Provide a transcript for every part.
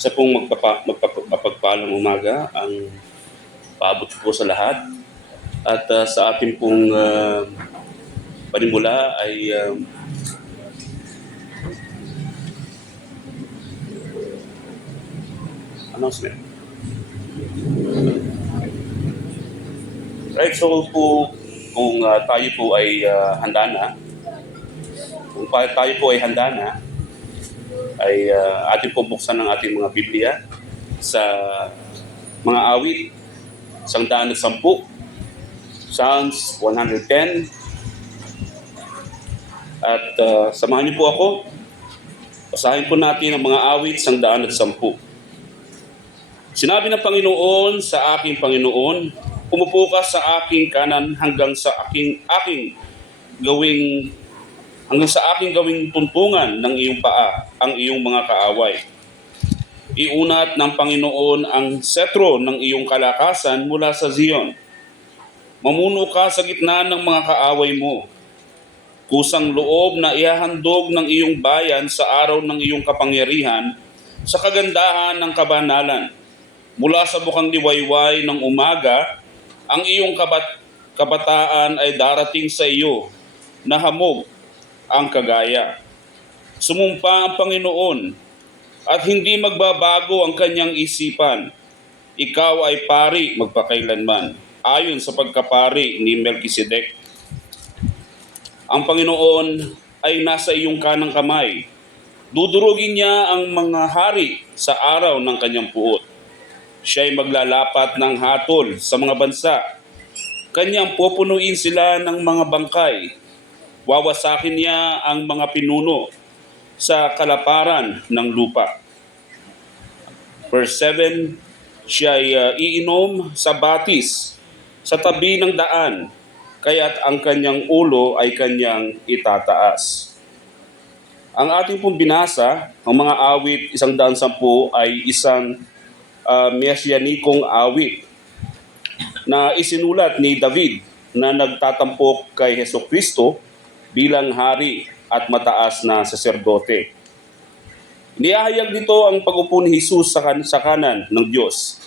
Sa pong mapagpalang umaga ang paabot po sa lahat at sa ating pong panimula ay announcement. Right, so po kung tayo po ay handa na, kung tayo po ay handa na, ay ating po buksan ng ating mga Biblia sa mga awit, 110, Psalms 110, at samahan niyo po ako. Basahin po natin ang mga awit 110. Sinabi ng Panginoon sa aking Panginoon, umupo ka sa aking kanan hanggang sa aking gawing tuntungan ng iyong paa ang iyong mga kaaway. Iunat ng Panginoon ang setro ng iyong kalakasan mula sa Zion. Mamuno ka sa gitna ng mga kaaway mo. Kusang loob na ihahandog ng iyong bayan sa araw ng iyong kapangyarihan, sa kagandahan ng kabanalan. Mula sa bukang liwayway ng umaga, ang iyong kabataan ay darating sa iyo, nahamog ang kagaya. Sumumpa ang Panginoon at hindi magbabago ang kanyang isipan. Ikaw ay pari magpakailanman, ayon sa pagkapari ni Melkisedek. Ang Panginoon ay nasa iyong kanang kamay. Dudurugin niya ang mga hari sa araw ng kanyang puot. Siya ay maglalapat ng hatol sa mga bansa. Kanyang pupunuin sila ng mga bangkay. Wawasakin niya ang mga pinuno sa kalaparan ng lupa. Verse 7, siya ay iinom sa batis sa tabi ng daan, kaya't ang kanyang ulo ay kanyang itataas. Ang ating pong binasa, ang mga awit 110 ay isang mesianikong awit na isinulat ni David na nagtatampok kay Hesukristo bilang hari at mataas na saserdote. Niyahayag nito ang pag-upo ni Jesus sa kanan ng Diyos,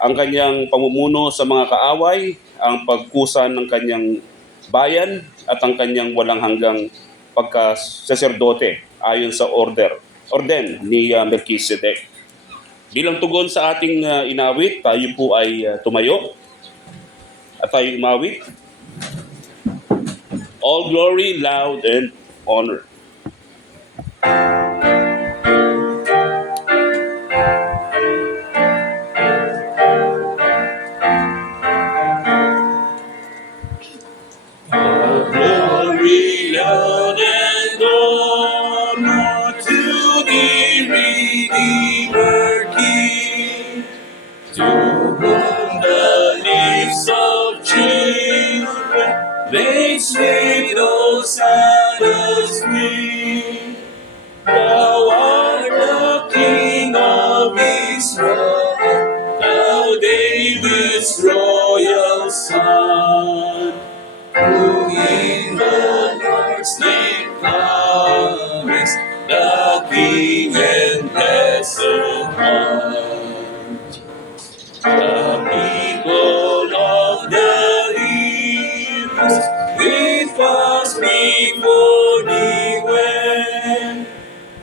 ang kanyang pamumuno sa mga kaaway, ang pagkusan ng kanyang bayan at ang kanyang walang hanggang pagka-saserdote ayon sa orden ni Melkisedek. Bilang tugon sa ating inawit, tayo po ay tumayo at tayo umawit. All glory, loud, and honor. All glory, loud, and honor to the Redeemer King, to whom the lips of children they sweet hosannas ring. Thou art the King of Israel, thou David's royal son, who in the Lord's name comes, the King and Blessed One. The people of the hills with us before thee went,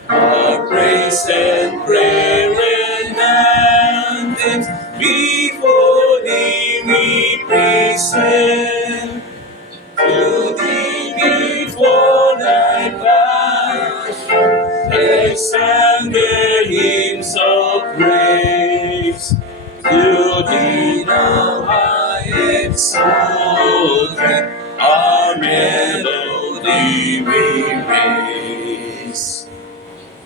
our praise and prayer and anthems before thee we present. To thee before thy passion they sang their hymns of praise. To thee now I exalted, our melody we raise.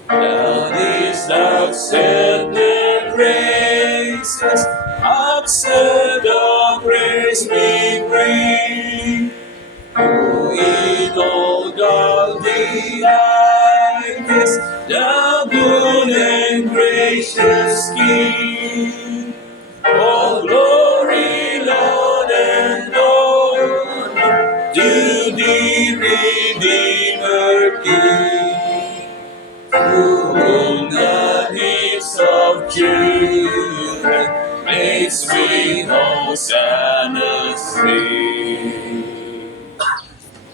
Thou didst accept their praises, accept the praise we bring. Who in all God delightest, the good and gracious King. All glory, Lord, and honor to thee, Redeemer King, to whom the lips of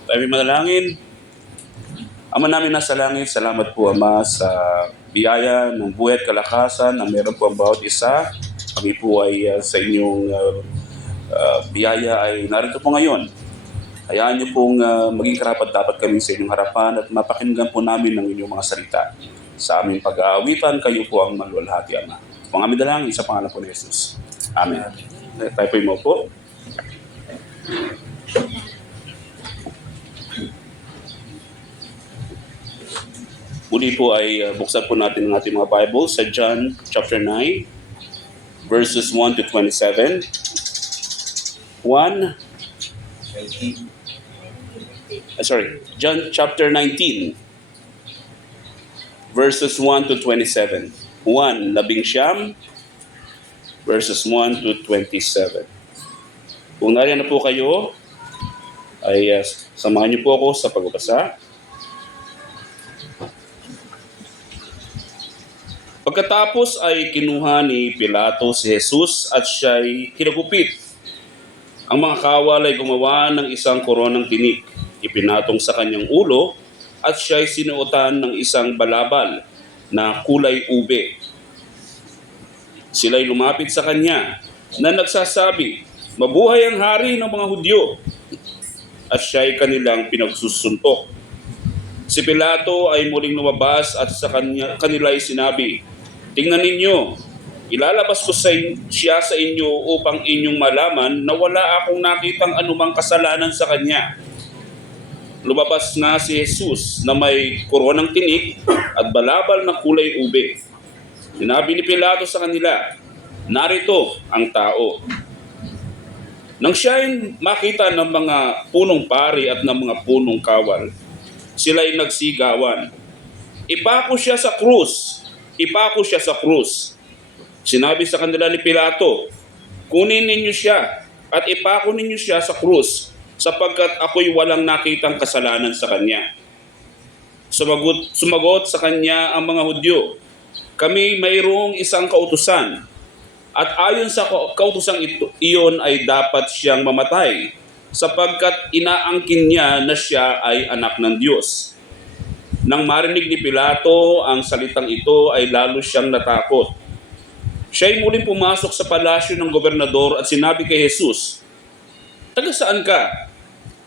Tayo manalangin. Ama namin nasa langit, salamat po Ama sa biyaya ng buhay at kalakasan na meron po ang bawat isa. Kami po ay sa inyong biyaya ay narito po ngayon. Hayaan niyo pong maging karapat-dapat kami sa inyong harapan at mapakinggan po namin ang inyong mga salita. Sa aming pag-aawitan, kayo po ang maluwalhati, Ama. Ang aming dalangin sa pangalan po ni Jesus. Amen. Tayo po mo po. Muli po ay buksan po natin ang ating mga Bible sa John chapter 9, verses 1 to 27. John chapter 19, verses 1 to 27. 1, 19, verses 1 to 27. Kung nariyan na po kayo, ay samahan niyo po ako sa pagbabasa. Pagkatapos ay kinuha ni Pilato si Jesus at siya'y kinagupit. Ang mga kawal ay gumawa ng isang koronang tinik, ipinatong sa kanyang ulo at siya'y sinuotan ng isang balabal na kulay ube. Sila'y lumapit sa kanya na nagsasabi, "Mabuhay ang hari ng mga Hudyo!" At siya'y kanilang pinagsusuntok. Si Pilato ay muling lumabas at sa kanila'y sinabi, "Tingnan ninyo, ilalabas ko siya sa inyo upang inyong malaman na wala akong nakitang anumang kasalanan sa kanya." Lumabas na si Jesus na may koronang tinik at balabal na kulay ube. Sinabi ni Pilato sa kanila, "Narito ang tao." Nang siya'y makita ng mga punong pari at ng mga punong kawal, sila'y nagsigawan, "Ipako siya sa krus! Ipako siya sa krus!" Sinabi sa kanila ni Pilato, "Kunin ninyo siya at ipako ninyo siya sa krus, sapagkat ako'y walang nakitang kasalanan sa kanya." Sumagot sa kanya ang mga Hudyo, "Kami mayroong isang kautusan, at ayon sa kautusang iyon ay dapat siyang mamatay, sapagkat inaangkin niya na siya ay anak ng Diyos." Nang marinig ni Pilato ang salitang ito ay lalo siyang natakot. Siya'y muling pumasok sa palasyo ng gobernador at sinabi kay Jesus, "Taga saan ka?"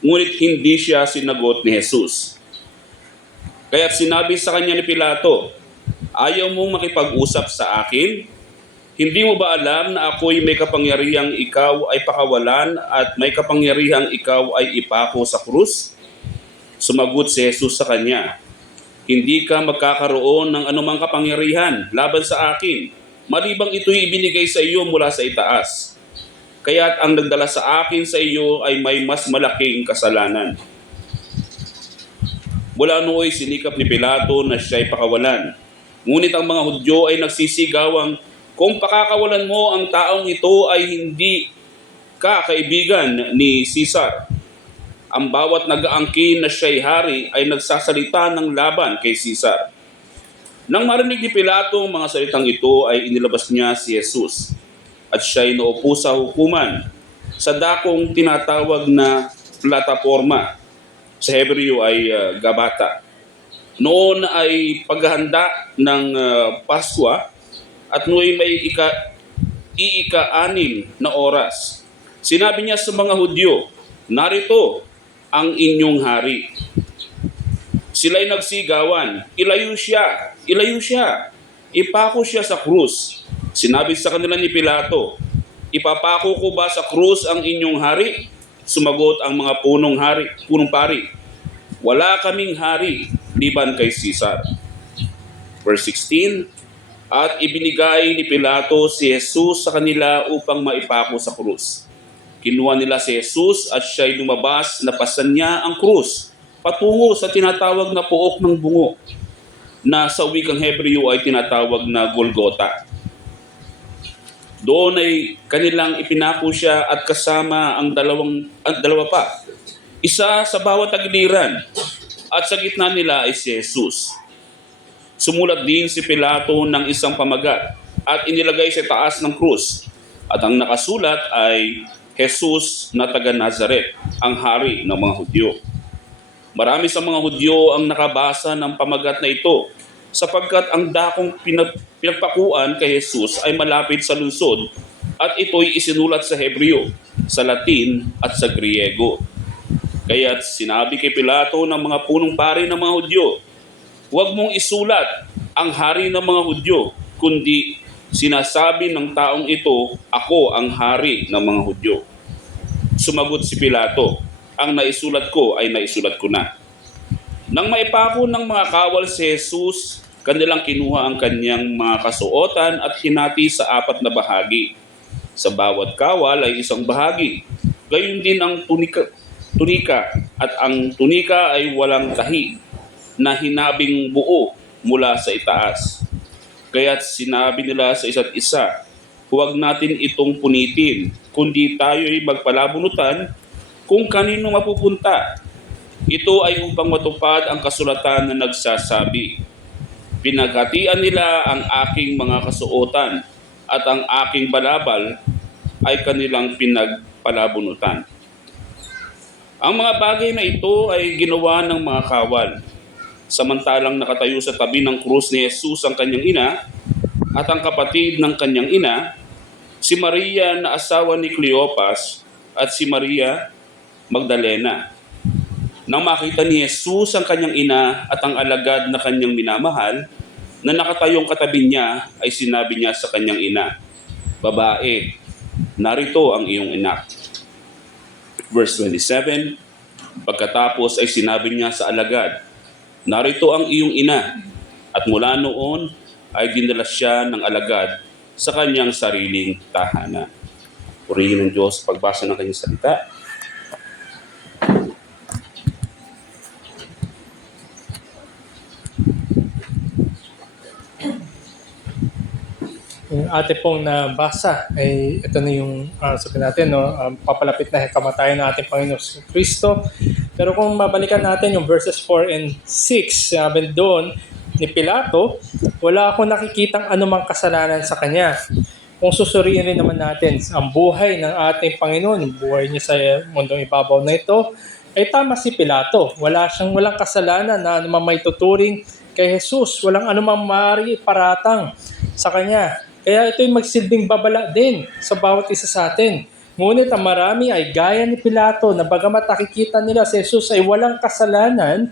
Ngunit hindi siya sinagot ni Jesus. Kaya't sinabi sa kanya ni Pilato, "Ayaw mong makipag-usap sa akin? Hindi mo ba alam na ako'y may kapangyarihang ikaw ay pakawalan at may kapangyarihang ikaw ay ipako sa krus?" Sumagot si Jesus sa kanya, "Hindi ka magkakaroon ng anumang kapangyarihan laban sa akin, malibang ito'y ibinigay sa iyo mula sa itaas. Kaya't ang nagdala sa akin sa iyo ay may mas malaking kasalanan." Mula nooy sinikap ni Pilato na siya'y pakawalan. Ngunit ang mga Hudyo ay nagsisigawang, "Kung pakakawalan mo ang taong ito ay hindi ka kaibigan ni Caesar." Ang bawat nag-aangkin na siya'y hari ay nagsasalita ng laban kay Caesar. Nang marinig ni Pilato ang mga salitang ito ay inilabas niya si Jesus at siya'y naupo sa hukuman sa dakong tinatawag na plataporma. Sa Hebreo ay Gabata. Noon ay paghahanda ng Pasko at noon may ika-6 na oras. Sinabi niya sa mga Hudyo, "Narito ang inyong hari." Sila'y nagsigawan, "Ilayo siya! Ilayo siya! Ipako siya sa krus!" Sinabi sa kanila ni Pilato, "Ipapako ko ba sa krus ang inyong hari?" Sumagot ang mga punong pari, "Wala kaming hari liban kay Caesar." Verse 16, at ibinigay ni Pilato si Jesus sa kanila upang maipako sa krus. Kinuha nila si Jesus at siya'y lumabas na pasan niya ang krus patungo sa tinatawag na Pook ng Bungo, na sa wikang Hebreo ay tinatawag na Golgota. Doon ay kanilang ipinako siya at kasama ang dalawa pa, isa sa bawat tagiliran, at sa gitna nila ay si Jesus. Sumulat din si Pilato ng isang pamagat at inilagay sa taas ng krus, at ang nakasulat ay Jesus na taga Nazaret, ang hari ng mga Hudyo. Marami sa mga Hudyo ang nakabasa ng pamagat na ito sapagkat ang dakong pinagpakuan kay Jesus ay malapit sa lungsod at ito'y isinulat sa Hebreo, sa Latin at sa Griego. Kaya't sinabi kay Pilato ng mga punong pari ng mga Hudyo, "Huwag mong isulat ang hari ng mga Hudyo, kundi sinasabi ng taong ito, ako ang hari ng mga Hudyo." Sumagot si Pilato, "Ang naisulat ko ay naisulat ko na." Nang maipako ng mga kawal si Jesus, kanilang kinuha ang kanyang mga kasuotan at hinati sa 4 na bahagi. Sa bawat kawal ay isang bahagi. Gayon din ang tunika at ang tunika ay walang tahi na hinabing buo mula sa itaas. Kaya't sinabi nila sa isa't isa, "Huwag natin itong punitin, kundi tayo'y magpalabunutan kung kanino mapupunta. Ito ay upang matupad ang kasulatan na nagsasabi, pinaghatian nila ang aking mga kasuotan at ang aking balabal ay kanilang pinagpalabunutan." Ang mga bagay na ito ay ginawa ng mga kawal. Samantalang nakatayo sa tabi ng krus ni Jesus ang kanyang ina at ang kapatid ng kanyang ina, si Maria na asawa ni Cleopas at si Maria Magdalena. Nang makita ni Jesus ang kanyang ina at ang alagad na kanyang minamahal na nakatayong katabi niya, ay sinabi niya sa kanyang ina, "Babae, narito ang iyong anak." Verse 27, pagkatapos ay sinabi niya sa alagad, "Narito ang iyong ina." At mula noon ay dinala siya ng alagad sa kanyang sariling tahanan. Purihin ng Diyos pagbasa ng kanyang salita. Yung ate pong nabasa ay ito na yung sabi natin, no, papalapit na kamatayan ng ating Panginoon Kristo. Pero kung mabalikan natin yung verses 4 and 6, sabi doon ni Pilato, "Wala akong nakikitang anumang kasalanan sa kanya." Kung susuriin rin naman natin ang buhay ng ating Panginoon, yung buhay niya sa mundong ibabaw na ito, ay tama si Pilato. Walang kasalanan na anumang may tuturing kay Jesus. Walang anumang maaari paratang sa kanya. Kaya ito'y magsilbing babala din sa bawat isa sa atin. Ngunit ang marami ay gaya ni Pilato na bagamat nakikita nila si Jesus ay walang kasalanan,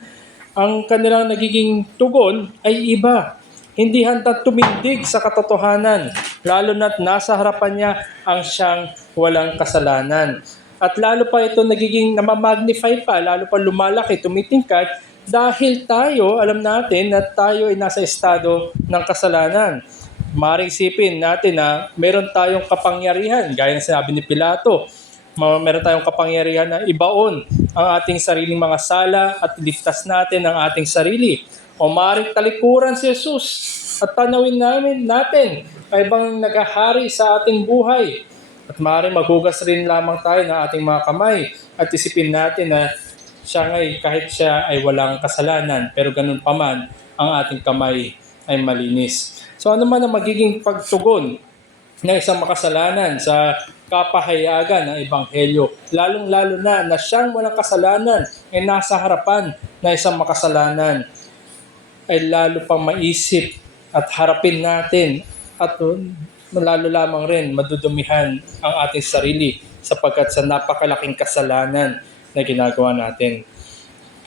ang kanilang nagiging tugon ay iba. Hindi handang tumindig sa katotohanan, lalo na't nasa harapan niya ang siyang walang kasalanan. At lalo pa ito nagiging namamagnify pa, lalo pa lumalaki, tumitingkad, dahil tayo, alam natin na tayo ay nasa estado ng kasalanan. Maring isipin natin na meron tayong kapangyarihan, gaya ng sinabi ni Pilato, meron tayong kapangyarihan na ibaon ang ating sariling mga sala at ligtas natin ang ating sarili. O maring talikuran si Jesus at tanawin natin ay bang naghahari sa ating buhay. At maring maghugas rin lamang tayo ng ating mga kamay at isipin natin na kahit siya ay walang kasalanan, pero ganun pa man ang ating kamay ay malinis. So ano man ang magiging pagtugon ng isang makasalanan sa kapahayagan ng Ebanghelyo, lalong-lalo na siyang walang kasalanan ay nasa harapan ng isang makasalanan, ay lalo pang maisip at harapin natin at lalo lamang rin madudumihan ang ating sarili sapagkat sa napakalaking kasalanan na ginagawa natin.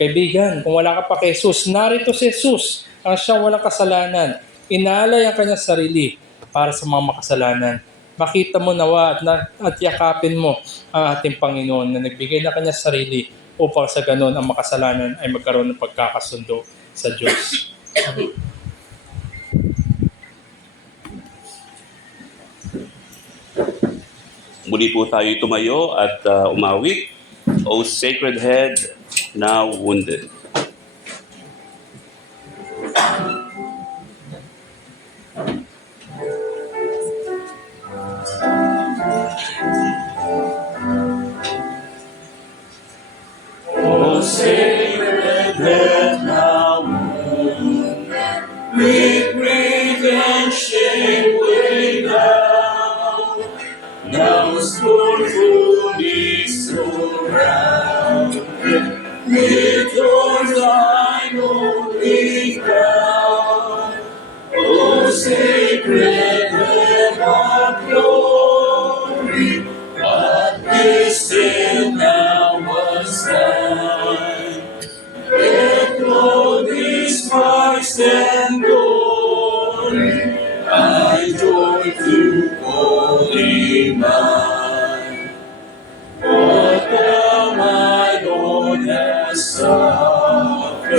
Kaibigan, kung wala ka pa kay Jesus, narito si Jesus, ang siyang walang kasalanan. Inalay ang kanyang sarili para sa mga makasalanan. Makita mo nawa at yakapin mo ang ating Panginoon na nagbigay na kanyang sarili upang sa ganon ang makasalanan ay magkaroon ng pagkakasundo sa Diyos. Muli po tayo tumayo at umawit. O Sacred Head, now wounded. O Sacred Head, now wounded, with grief and shame weighed down, now scornful suffered,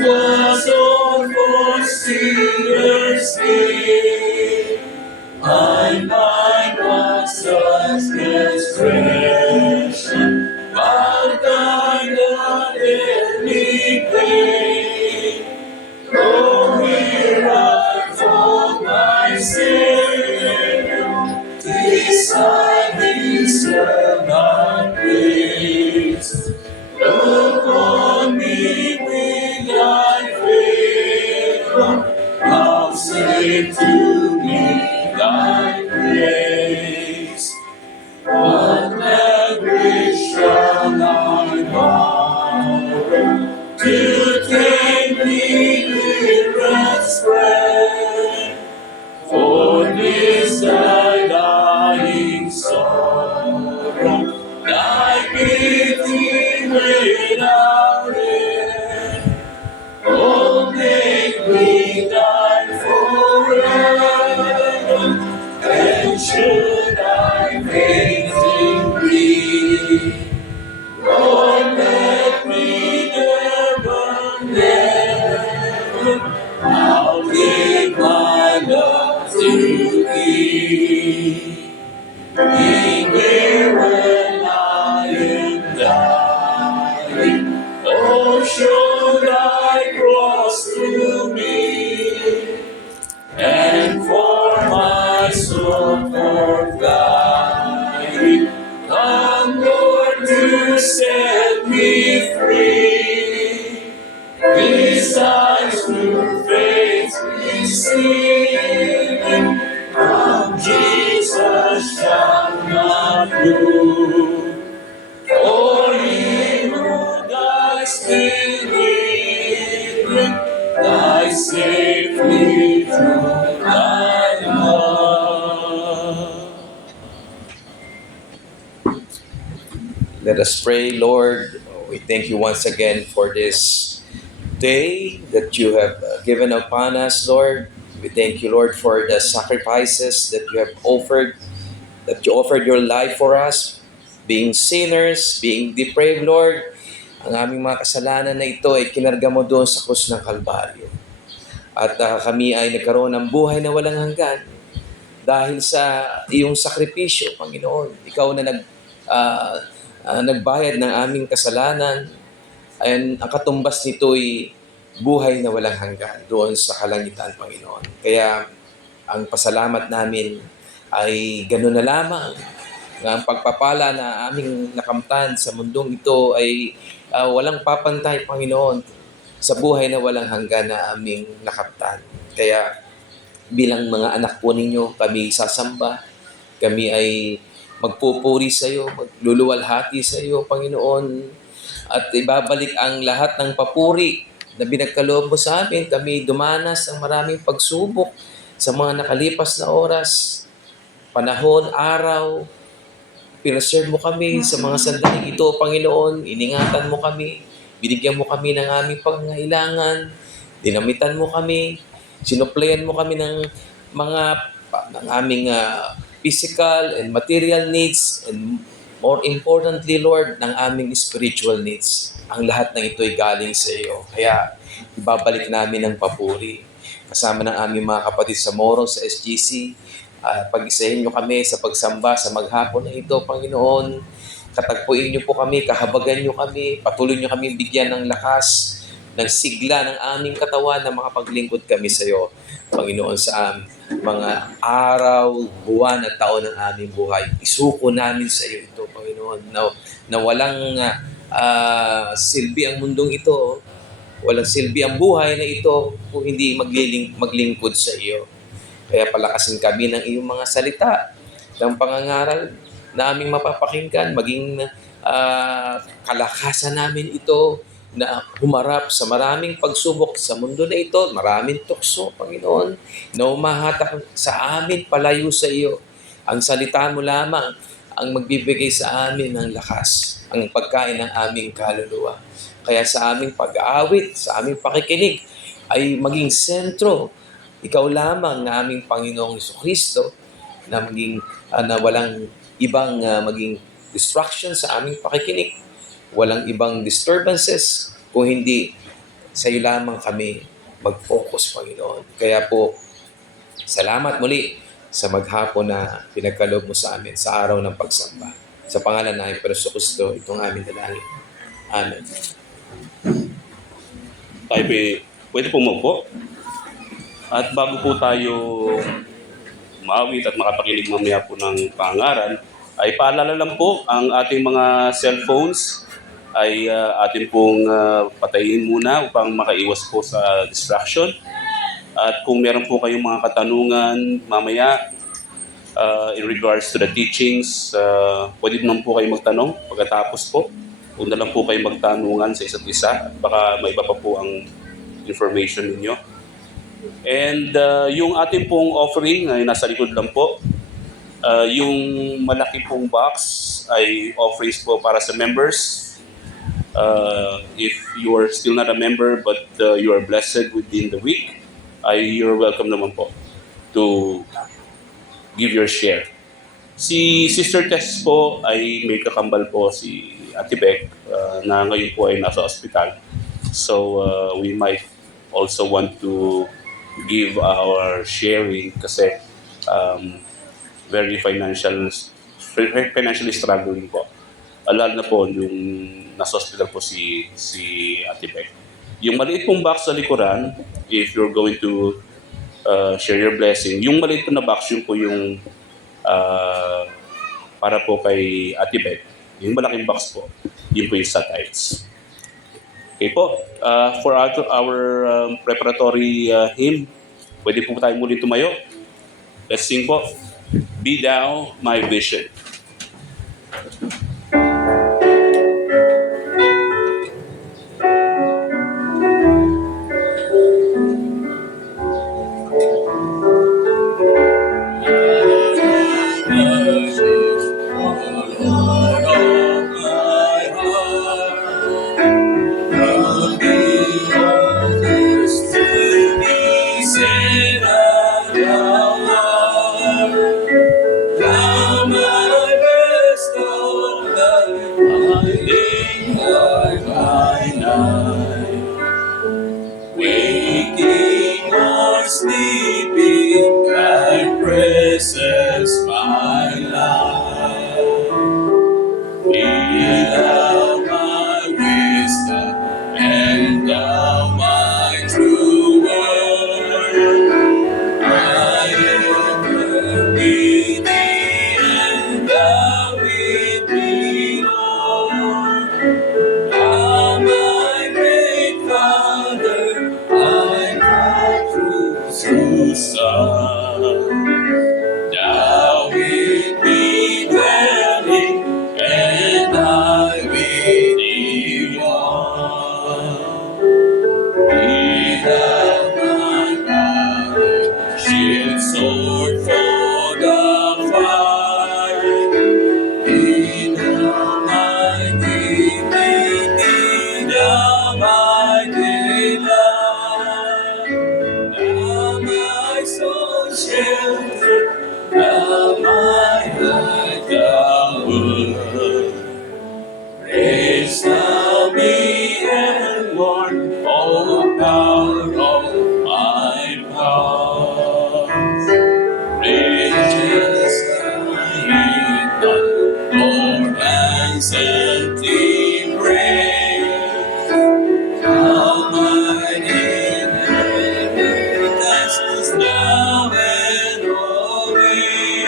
was all for sinners' sake. My mind was transgression, but thine heavenly pain. Oh, here I fall, my Savior, this I deserve thy grace. Look on me with thy favor, vouchsafe to me thy grace. What language shall I borrow to take me nearest friend? For this thy dying sorrow, thy pity without end. Oh, make me thine forever, and should I faint in thee, Lord, let me never, never I'll give my love to thee. Be near when I am dying. Oh, show thy cross to me, and for my soul provide. Come, Lord, to set me free. These eyes through faith receiving, from Jesus shall not move. For he who dies believing, thy safely through thy love. Let us pray, Lord. We thank you once again for this day that you have given upon us, Lord. We thank you, Lord, for the sacrifices that you have offered, that you offered your life for us, being sinners, being depraved, Lord. Ang aming mga kasalanan na ito ay kinarga mo doon sa krus ng Kalbaryo. At kami ay nagkaroon ng buhay na walang hanggan dahil sa iyong sakripisyo, Panginoon. Ikaw na nagbayad ng aming kasalanan, and ang katumbas nito ay buhay na walang hanggan doon sa kalangitan, Panginoon. Kaya ang pasalamat namin ay gano'n na lamang, na ang pagpapala na aming nakamtan sa mundong ito ay walang papantay, Panginoon, sa buhay na walang hanggan na aming nakamtan. Kaya bilang mga anak po ninyo, kami sasamba, kami ay magpupuri sa iyo, magluluwalhati sa iyo, Panginoon, at ibabalik ang lahat ng papuri na binagkaloob mo sa amin. Kami dumanas ng maraming pagsubok sa mga nakalipas na oras, panahon, araw. Pinaserve mo kami sa mga sandaling ito, Panginoon. Iningatan mo kami, binigyan mo kami ng aming pangangailangan, dinamitan mo kami, sinuplayan mo kami ng aming physical and material needs, and more importantly, Lord, ng aming spiritual needs. Ang lahat ng ito ay galing sa iyo. Kaya ibabalik namin ang papuri. Kasama ng aming mga kapatid sa Moro, sa SGC, pag-isahin niyo kami sa pagsamba sa maghapon na ito, Panginoon. Katagpuin niyo po kami, kahabagan niyo kami, patuloy niyo kami bigyan ng lakas, ng sigla ng aming katawan na makapaglingkod kami sa iyo, Panginoon, sa mga araw, buwan at taon ng aming buhay. Isuko namin sa iyo ito, Panginoon, na walang silbi ang mundong ito, walang silbi ang buhay na ito kung hindi maglingkod sa iyo. Kaya palakasin kami ng iyong mga salita, ng pangangaral na aming mapapakinggan, maging kalakasan namin ito na humarap sa maraming pagsubok sa mundo na ito, maraming tukso, Panginoon, na umahatak sa amin palayo sa iyo. Ang salita mo lamang ang magbibigay sa amin ng lakas, ang pagkain ng aming kaluluwa. Kaya sa aming pag-aawit, sa aming pakikinig, ay maging sentro ikaw lamang na aming Panginoong Jesucristo, na maging na walang ibang maging distraction sa aming pakikinig. walang ibang disturbances, kung hindi sa iyo lamang kami mag-focus, Panginoon. Kaya po, salamat muli sa maghapon na pinagkaloob mo sa amin sa araw ng pagsamba. Sa pangalan ng Kristo Kristo, itong aming dalangin. Amen. Tayo pwede pumupo. At bago po tayo umawit at makapakinig mamaya po ng pangaral, ay paalala lang po ang ating mga cellphones ay atin pong patayin muna upang makaiwas po sa distraction. At kung meron po kayong mga katanungan mamaya in regards to the teachings, pwede naman po kayo magtanong pagkatapos po. Kung na lang po kayo magtanungan sa isa't isa at baka may iba pa po ang information ninyo. And yung ating pong offering ay nasa likod lang po. Yung malaki pong box ay offerings po para sa members. If you are still not a member but you are blessed within the week, you're welcome naman po to give your share. Si Sister Tess po ay may kakambal po si Ate Beck na ngayon po ay nasa ospital. So we might also want to give our sharing kasi very financially struggling po. Lalo na po yung nasa hospital po si Ate Beck. Yung maliit pong box sa likuran, if you're going to share your blessing, yung maliit po na box, yun po yung para po kay Ate Beck. Yung malaking box po, yun po yung sa tithes. Okay po, for our preparatory hymn, pwede po tayo muli tumayo. Let's sing po, Be Thou My Vision. Waking or sleeping, thy presence my life. Be thou my wisdom, and thou my true word. I ever need thee, and thou with me, Lord. Thou my great Father, I cry through Son. Thou with me dwelling, and I with thee one. Be thou my Father, shield, sword for the fight. Be thou my dignity, thou my delight. Thou my soul shelter, thou my light, thou word. Praise thou me and Lord, O power of my past. Riches thy Lord, and set thee praise. Thou my inheritance is now and always.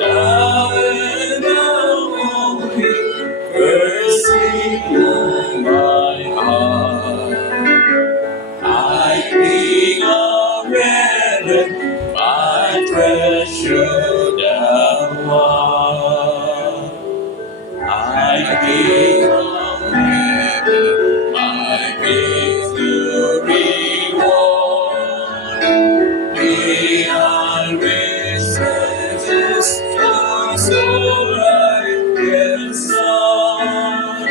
Thou and thou only, first in my heart. I King of heaven, my treasure thou art. I King of heaven, my victory won. May I resist the so right and sun.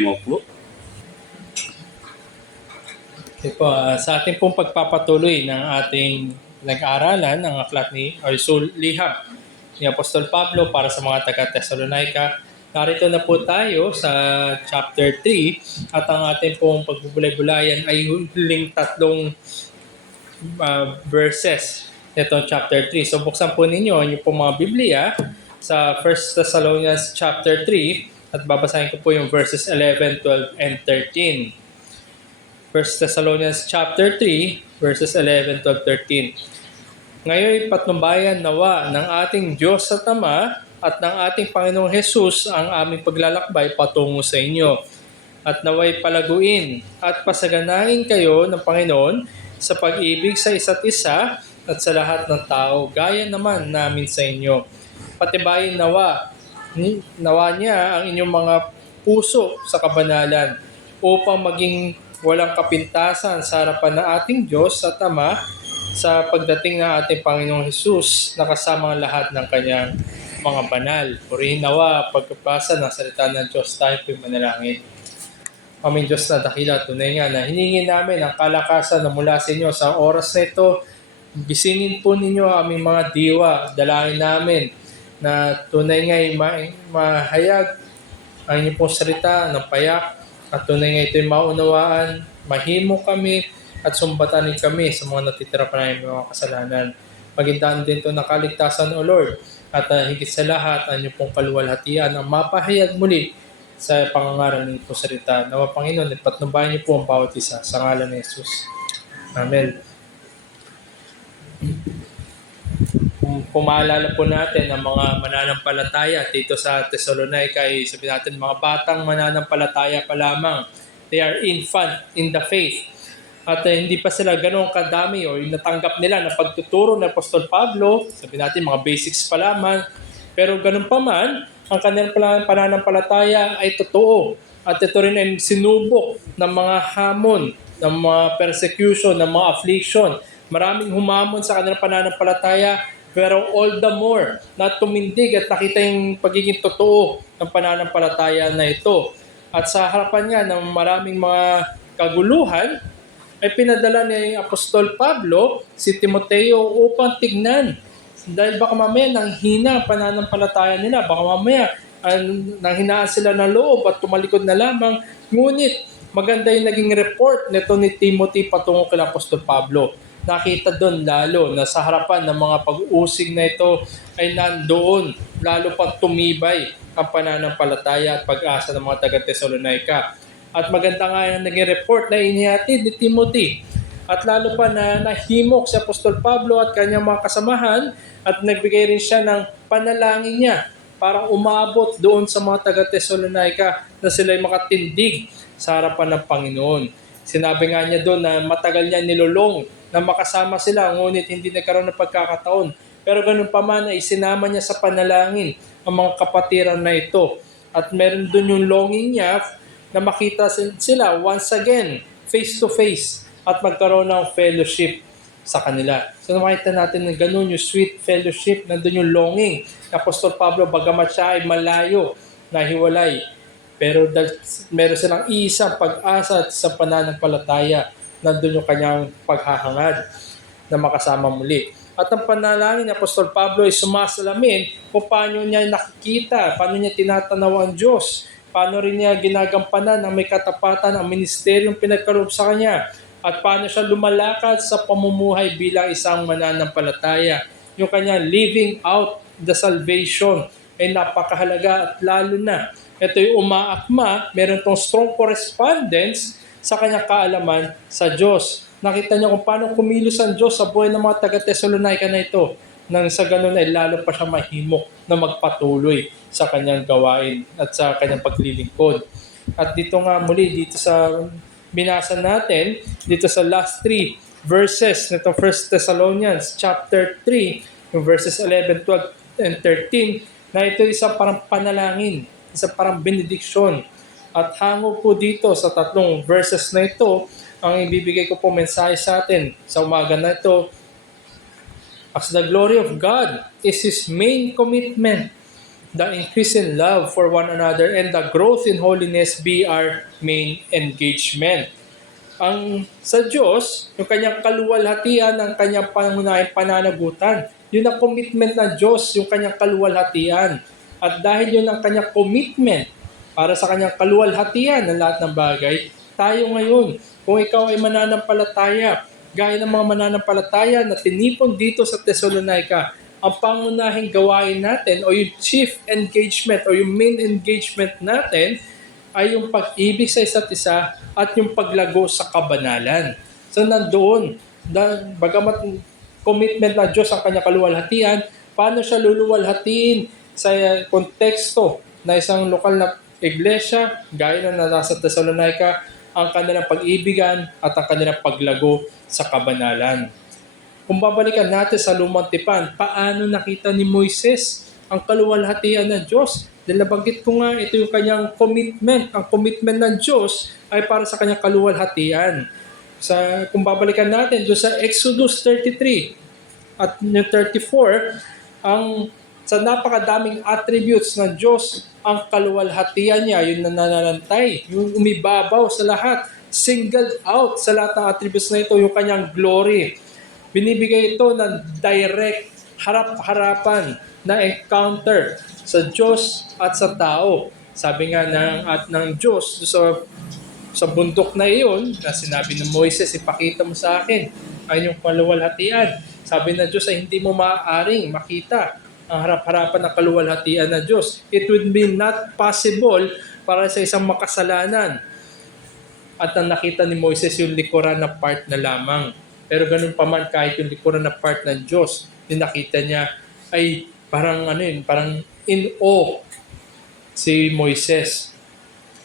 mo po. Okay po, sa ating pong pagpapatuloy ng ating nag-aaralan ng aklat ni liham ni Apostol Pablo para sa mga taga-Thessalonica, narito na po tayo sa chapter 3 at ang ating pong pagbubulay-bulayan ay huling tatlong verses nitong chapter 3. So buksan po ninyo yung pong mga Biblia sa 1 Thessalonians chapter 3 at babasahin ko po yung verses 11, 12, and 13. 1 Thessalonians chapter 3 verses 11, 12, 13. Ngayon patnubayan nawa ng ating Diyos sa Ama at ng ating Panginoong Hesus ang aming paglalakbay patungo sa inyo. At naway palaguin at pasaganahin kayo ng Panginoon sa pag-ibig sa isa't isa at sa lahat ng tao, gaya naman namin sa inyo. Patibayin nawa niya ang inyong mga puso sa kabanalan upang maging walang kapintasan sa harapan ng ating Diyos at Ama sa pagdating ng ating Panginoong Hesus na kasama ang lahat ng kanyang mga banal. Purihin nawa pagkabasa ng salita ng Diyos, tayo po'y manalangin. Aming Diyos na dakila, tunay nga na hiningi namin ang kalakasan na mula sa inyo sa oras na ito. Gisingin po ninyo ang aming mga diwa, dalangin namin na tunay nga'y mahayag ang inyong pong salita ng payak at tunay nga ito'y maunawaan, mahimo kami at sumbatanin kami sa mga natitira pa namin mga kasalanan. Magintaan din ito ng kaligtasan, O Lord, at higit sa lahat, ang inyong pong kaluwalhatian ang mapahayag muli sa pangangaral ng inyong salita. Nawa Panginoon, ipatnubayan niyo po ang bawat isa sa ngalan ni Jesus. Amen. Kung maalala po natin ang mga mananampalataya dito sa Thessalonica ay sabihin natin mga batang mananampalataya pa lamang. They are infant in the faith. At hindi pa sila ganun kadami o natanggap nila na pagtuturo ng Apostol Pablo, sabihin natin mga basics pa lamang. Pero ganun pa man, ang kanilang pananampalataya ay totoo. At ito rin ay sinubok ng mga hamon, ng mga persecution, ng mga affliction. Maraming humamon sa kanilang pananampalataya, pero all the more na tumindig at nakita yung pagiging totoo ng pananampalataya na ito. At sa harapan niya ng maraming mga kaguluhan, ay pinadala ni Apostol Pablo si Timoteo upang tignan. Dahil baka mamaya nanghina ang pananampalataya nila, baka mamaya nanghinaan sila ng loob at tumalikod na lamang. Ngunit maganda yung naging report nito ni Timothy patungo kay Apostol Pablo. Nakita doon lalo na sa harapan ng mga pag-uusig na ito ay nandoon lalo pang tumibay ang pananampalataya at pag-asa ng mga taga-Thessalonica. At maganda nga yung naging report na inihatid ni Timothy. At lalo pa na nahimok si Apostol Pablo at kanyang mga kasamahan at nagbigay rin siya ng panalangin niya para umabot doon sa mga taga-Thessalonica na sila'y makatindig sa harapan ng Panginoon. Sinabi nga niya doon na matagal niya nilulong na makasama sila, ngunit hindi nagkaroon ng pagkakataon. Pero ganun pa man ay sinama niya sa panalangin ang mga kapatiran na ito. At meron doon yung longing niya na makita sila once again, face to face, at magkaroon ng fellowship sa kanila. So nakita natin na ganun yung sweet fellowship, nandun yung longing. Apostol Pablo, bagamat siya ay malayo, nahiwalay, pero meron silang isang pag-asa sa pananampalataya, nandun yung kanyang paghahangad na makasama muli. At ang panalangin ni Apostol Pablo ay sumasalamin kung paano niya nakikita, paano niya tinatanaw ang Diyos, paano rin niya ginagampanan ang may katapatan ang ministeryong pinagkaloob sa kanya, at paano siya lumalakad sa pamumuhay bilang isang mananampalataya. Yung kanya living out the salvation ay napakahalaga at lalo na ito'y umaakma, meron tong strong correspondence sa kanyang kaalaman sa Diyos. Nakita niya kung paano kumilos ang Diyos sa buhay ng mga taga-Thessalonica na ito. Nang sa ganun ay lalo pa siya mahimok na magpatuloy sa kanyang gawain at sa kanyang paglilingkod. At dito nga muli, dito sa binasa natin, dito sa last 3 verses nito 1 Thessalonians chapter 3, yung verses 11, 12, and 13, na ito isang parang panalangin, isang parang benediksyon. At hango po dito sa tatlong verses na ito, ang ibibigay ko po mensahe sa atin sa umaga na ito. As the glory of God is His main commitment, the increase in love for one another and the growth in holiness be our main engagement. Ang sa Diyos, yung kanyang kaluwalhatian, ang kanyang pangunahing pananagutan. Yun ang commitment ng Diyos, yung kanyang kaluwalhatian. At dahil yun ang kanyang commitment para sa kanyang kaluwalhatian ng lahat ng bagay, tayo ngayon, kung ikaw ay mananampalataya, gaya ng mga mananampalataya na tinipon dito sa Thessalonica, ang pangunahing gawain natin o yung chief engagement o yung main engagement natin ay yung pag-ibig sa isa't isa at yung paglago sa kabanalan. So nandoon, bagamat commitment na Diyos ang kanyang kaluwalhatian, paano siya luluwalhatiin sa konteksto na isang lokal na iglesia, gaya na nasa Thessalonica, ang kanilang pag-ibigan at ang kanilang paglago sa kabanalan. Kung babalikan natin sa Lumang Tipan, paano nakita ni Moises ang kaluwalhatian ng Diyos? Dahil nabanggit ko nga, ito yung kanyang commitment. Ang commitment ng Diyos ay para sa kanyang kaluwalhatian. Kung babalikan natin doon sa Exodus 33 at 34, sa napakadaming attributes ng Diyos, ang kaluwalhatian niya, yung nananantay, yung umibabaw sa lahat, singled out sa lahat ng attributes na ito, yung kanyang glory. Binibigay ito ng direct, harap-harapan na encounter sa Diyos at sa tao. Sabi nga ng Diyos sa bundok na iyon, na sinabi ng Moises, ipakita mo sa akin ang iyong kaluwalhatian. Sabi ng Diyos ay hindi mo maaaring makita ang harap-harapan ng kaluwalhatian ng Diyos. It would be not possible para sa isang makasalanan. At ang nakita ni Moises yung likuran na part na lamang. Pero ganun pa man, kahit yung likuran na part ng Diyos, yung nakita niya ay parang in awe si Moises.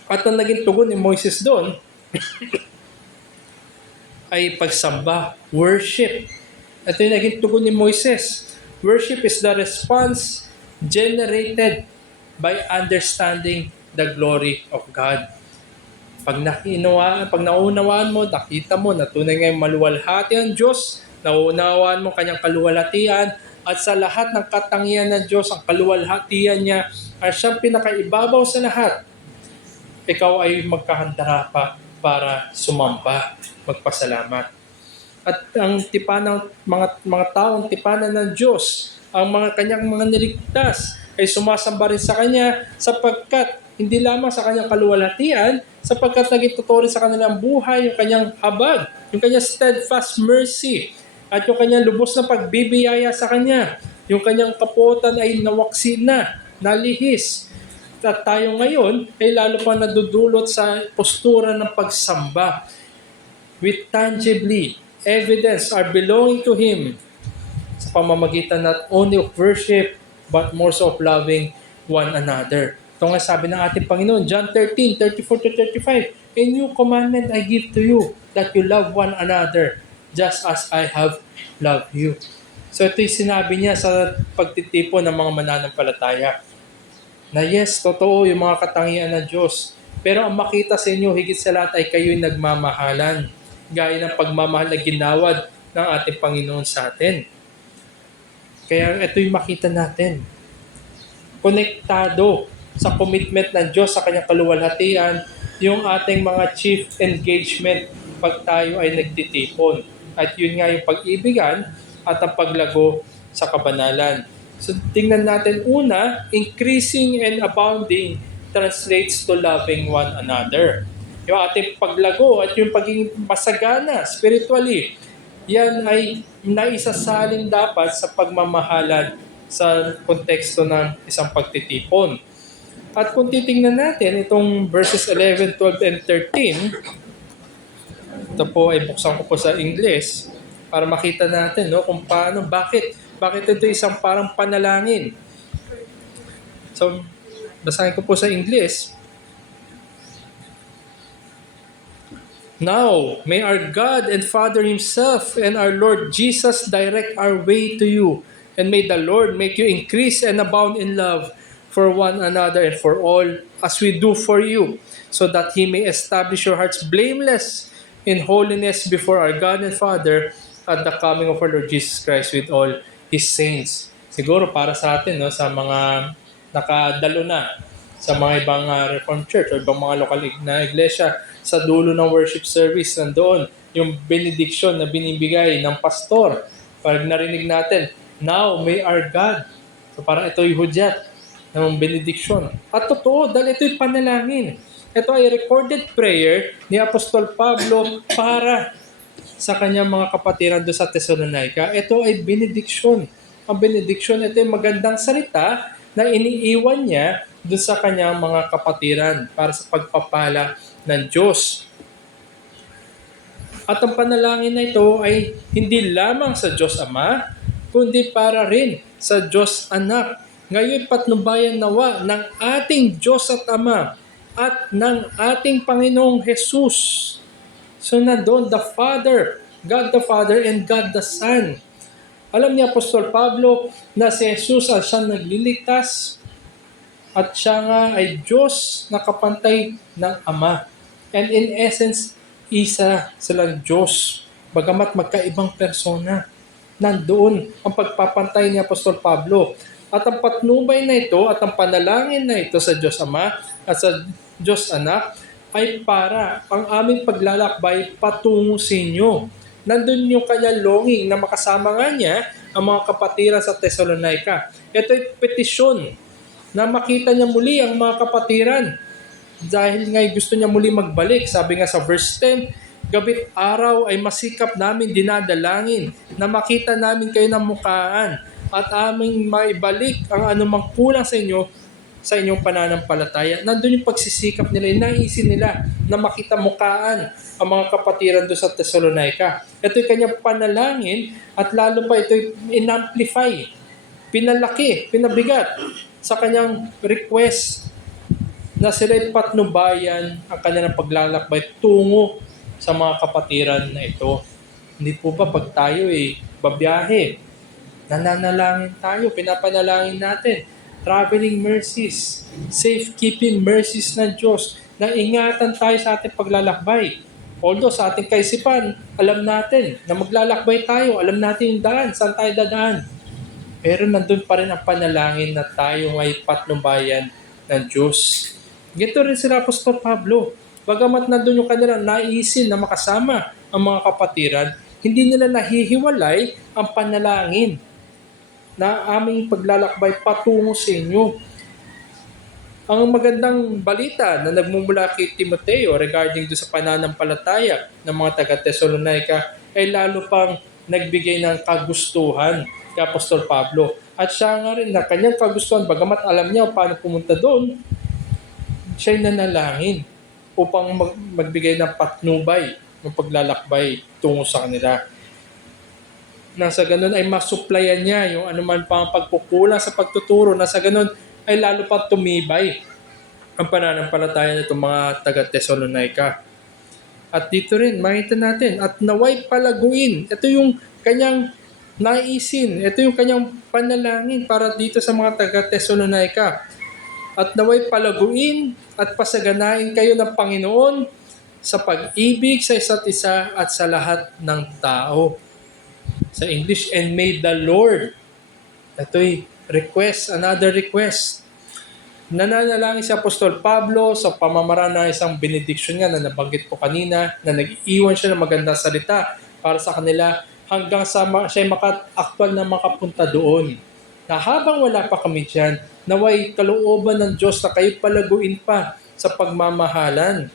At ang naging tugon ni Moises doon ay pagsamba, worship. Ito yung naging tugon ni Moises. Worship is the response generated by understanding the glory of God. Pag naunawaan mo, nakita mo na tunay ngayong maluwalhati ang Diyos, naunawaan mo kanyang kaluwalhatian, at sa lahat ng katangian ng Diyos, ang kaluwalhatian niya ay siyang pinakaibabaw sa lahat. Ikaw ay magkahandara pa para sumamba, magpasalamat. At ang tipanan mga taong tipanan ng Diyos, ang mga kanyang mga niligtas ay sumasamba rin sa Kanya sapagkat hindi lamang sa Kanyang kaluwalhatian, sapagkat naging totoo rin sa kanilang buhay yung Kanyang habag, yung Kanyang steadfast mercy, at yung Kanyang lubos na pagbibiyaya sa Kanya. Yung Kanyang kapuotan ay nawaksi na, nalihis. At tayo ngayon ay lalo pa nadudulot sa postura ng pagsamba. With tangibly, evidence are belonging to Him sa pamamagitan not only of worship but more so of loving one another. Ito nga sabi ng ating Panginoon, John 13:34-35, "A new commandment I give to you, that you love one another, just as I have loved you." So ito yung sinabi niya sa pagtitipon ng mga mananampalataya. Na yes, totoo yung mga katangian ng Diyos. Pero ang makita sa inyo, higit sa lahat ay kayo'y nagmamahalan. Gaya ng pagmamahal na ginawad ng ating Panginoon sa atin. Kaya ito yung makita natin. Konektado sa commitment ng Diyos sa kanyang kaluwalhatian, yung ating mga chief engagement pag tayo ay nagtitipon. At yun nga yung pag-ibigan at ang paglago sa kabanalan. So tingnan natin una, increasing and abounding translates to loving one another. Yung ating paglago at yung pagiging masagana spiritually, yan ay naisasalin dapat sa pagmamahalan sa konteksto ng isang pagtitipon. At kung titingnan natin itong verses 11, 12, and 13, ito po ay buksan ko po sa English para makita natin kung paano, bakit ito isang parang panalangin. So, basahin ko po sa English. "Now, may our God and Father Himself and our Lord Jesus direct our way to you, and may the Lord make you increase and abound in love for one another and for all, as we do for you, so that He may establish your hearts blameless in holiness before our God and Father at the coming of our Lord Jesus Christ with all His saints." Siguro para sa atin, sa mga nakadalo na sa mga ibang Reformed Church o ibang mga lokal na iglesia. Sa dulo ng worship service, nandoon yung benediction na binibigay ng pastor. Pag narinig natin, "Now may our God." So parang ito yung hudyat ng benediction. At totoo, dahil ito yung panalangin. Ito ay recorded prayer ni Apostol Pablo para sa kanyang mga kapatiran doon sa Thessalonica. Ito ay benediction. Ang benediction, ito ay magandang salita na iniiwan niya doon sa kanyang mga kapatiran para sa pagpapala ng Diyos. At ang panalangin na ito ay hindi lamang sa Diyos Ama, kundi para rin sa Diyos Anak. Ngayon patnubayan nawa ng ating Diyos at Ama at ng ating Panginoong Jesus. So nandoon the Father, God the Father and God the Son. Alam ni Apostol Pablo na si Jesus ay siyang nagliligtas at siya nga ay Diyos na kapantay ng Ama. And in essence, isa silang Diyos. Bagamat magkaibang persona, nandoon ang pagpapantay ni Apostol Pablo. At ang patnubay na ito at ang panalangin na ito sa Diyos Ama at sa Diyos Anak ay para ang aming paglalakbay patungo sa inyo. Nandun yung kanyang longing na makasama nga niya ang mga kapatiran sa Thessalonica. Ito ay petisyon na makita niya muli ang mga kapatiran. Dahil nga gusto niya muli magbalik. Sabi nga sa verse 10, "Gabit araw ay masikap namin dinadalangin na makita namin kayo ng mukhaan at aming maibalik ang anumang kulang sa inyo sa inyong pananampalataya." Nandun yung pagsisikap nila, naisin nila na makita mukhaan ang mga kapatiran doon sa Thessalonica. Ito yung kanyang panalangin at lalo pa ito in-amplify, pinalaki, pinabigat sa kanyang request na sila'y patnubayan ang kanilang paglalakbay tungo sa mga kapatiran na ito. Hindi po ba pag tayo babiyahe, nananalangin tayo, pinapanalangin natin, traveling mercies, safekeeping mercies ng Diyos, na ingatan tayo sa ating paglalakbay. Although sa ating kaisipan, alam natin na maglalakbay tayo, alam natin yung daan, saan tayo dadaan. Pero nandun pa rin ang panalangin na tayo ay patnubayan ng Diyos. Gito rin sila Apostol Pablo. Bagamat nandun yung kanilang naisin na makasama ang mga kapatiran, hindi nila nahihiwalay ang panalangin na aming paglalakbay patungo sa inyo. Ang magandang balita na nagmumula kay Timoteo regarding do sa pananampalataya ng mga taga-Thessalonica ay lalo pang nagbigay ng kagustuhan kay Apostol Pablo. At siya nga rin na kanyang kagustuhan, bagamat alam niya paano pumunta doon, siya'y nanalangin upang magbigay ng patnubay ng paglalakbay tungo sa kanila. Nasa ganun ay masuplayan niya yung anuman pang pagkukulang sa pagtuturo. Nasa ganun ay lalo pa tumibay ang pananampalataya nitong mga taga-Thessalonica. At dito rin, makita natin, at naway palaguin. Ito yung kanyang naisin. Ito yung kanyang panalangin para dito sa mga taga-Thessalonica. At naway palaguin at pasaganain kayo ng Panginoon sa pag-ibig sa isa't isa at sa lahat ng tao. Sa English, and may the Lord. Ito'y request, another request. Nananalangin si Apostol Pablo sa pamamaraan ng isang benediction nga na nabanggit ko kanina, na nag-iwan siya ng magandang salita para sa kanila hanggang sa siya maka-actual na makapunta doon. Na habang wala pa kami dyan, naway kalooban ng Diyos na kayo palaguin pa sa pagmamahalan.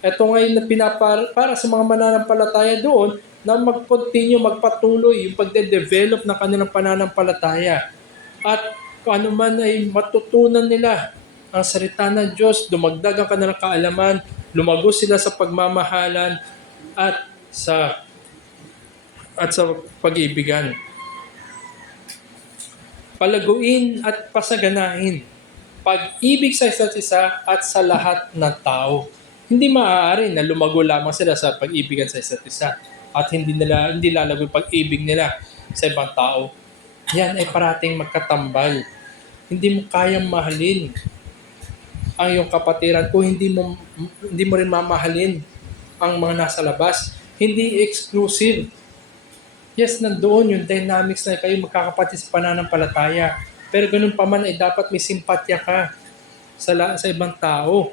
Ito ngayon na para sa mga mananampalataya doon na mag-continue, magpatuloy yung pagde-develop ng kanilang pananampalataya. At kung ano man ay matutunan nila ang salita ng Diyos, dumagdag ang kanilang kaalaman, lumago sila sa pagmamahalan at sa pag-ibigan. Palaguin at pasaganahin, pag-ibig sa isa't isa at sa lahat ng tao. Hindi maaari na lumago lamang sila sa pag-ibigan sa isa't isa at hindi lalago yung pag-ibig nila sa ibang tao. Yan ay parating magkatambal. Hindi mo kayang mahalin ang iyong kapatiran kung hindi mo rin mamahalin ang mga nasa labas. Hindi exclusive. Yes, nandoon yung dynamics na kayo magkakapatid sa pananampalataya. Pero ganun pa man ay dapat may simpatya ka sa ibang tao.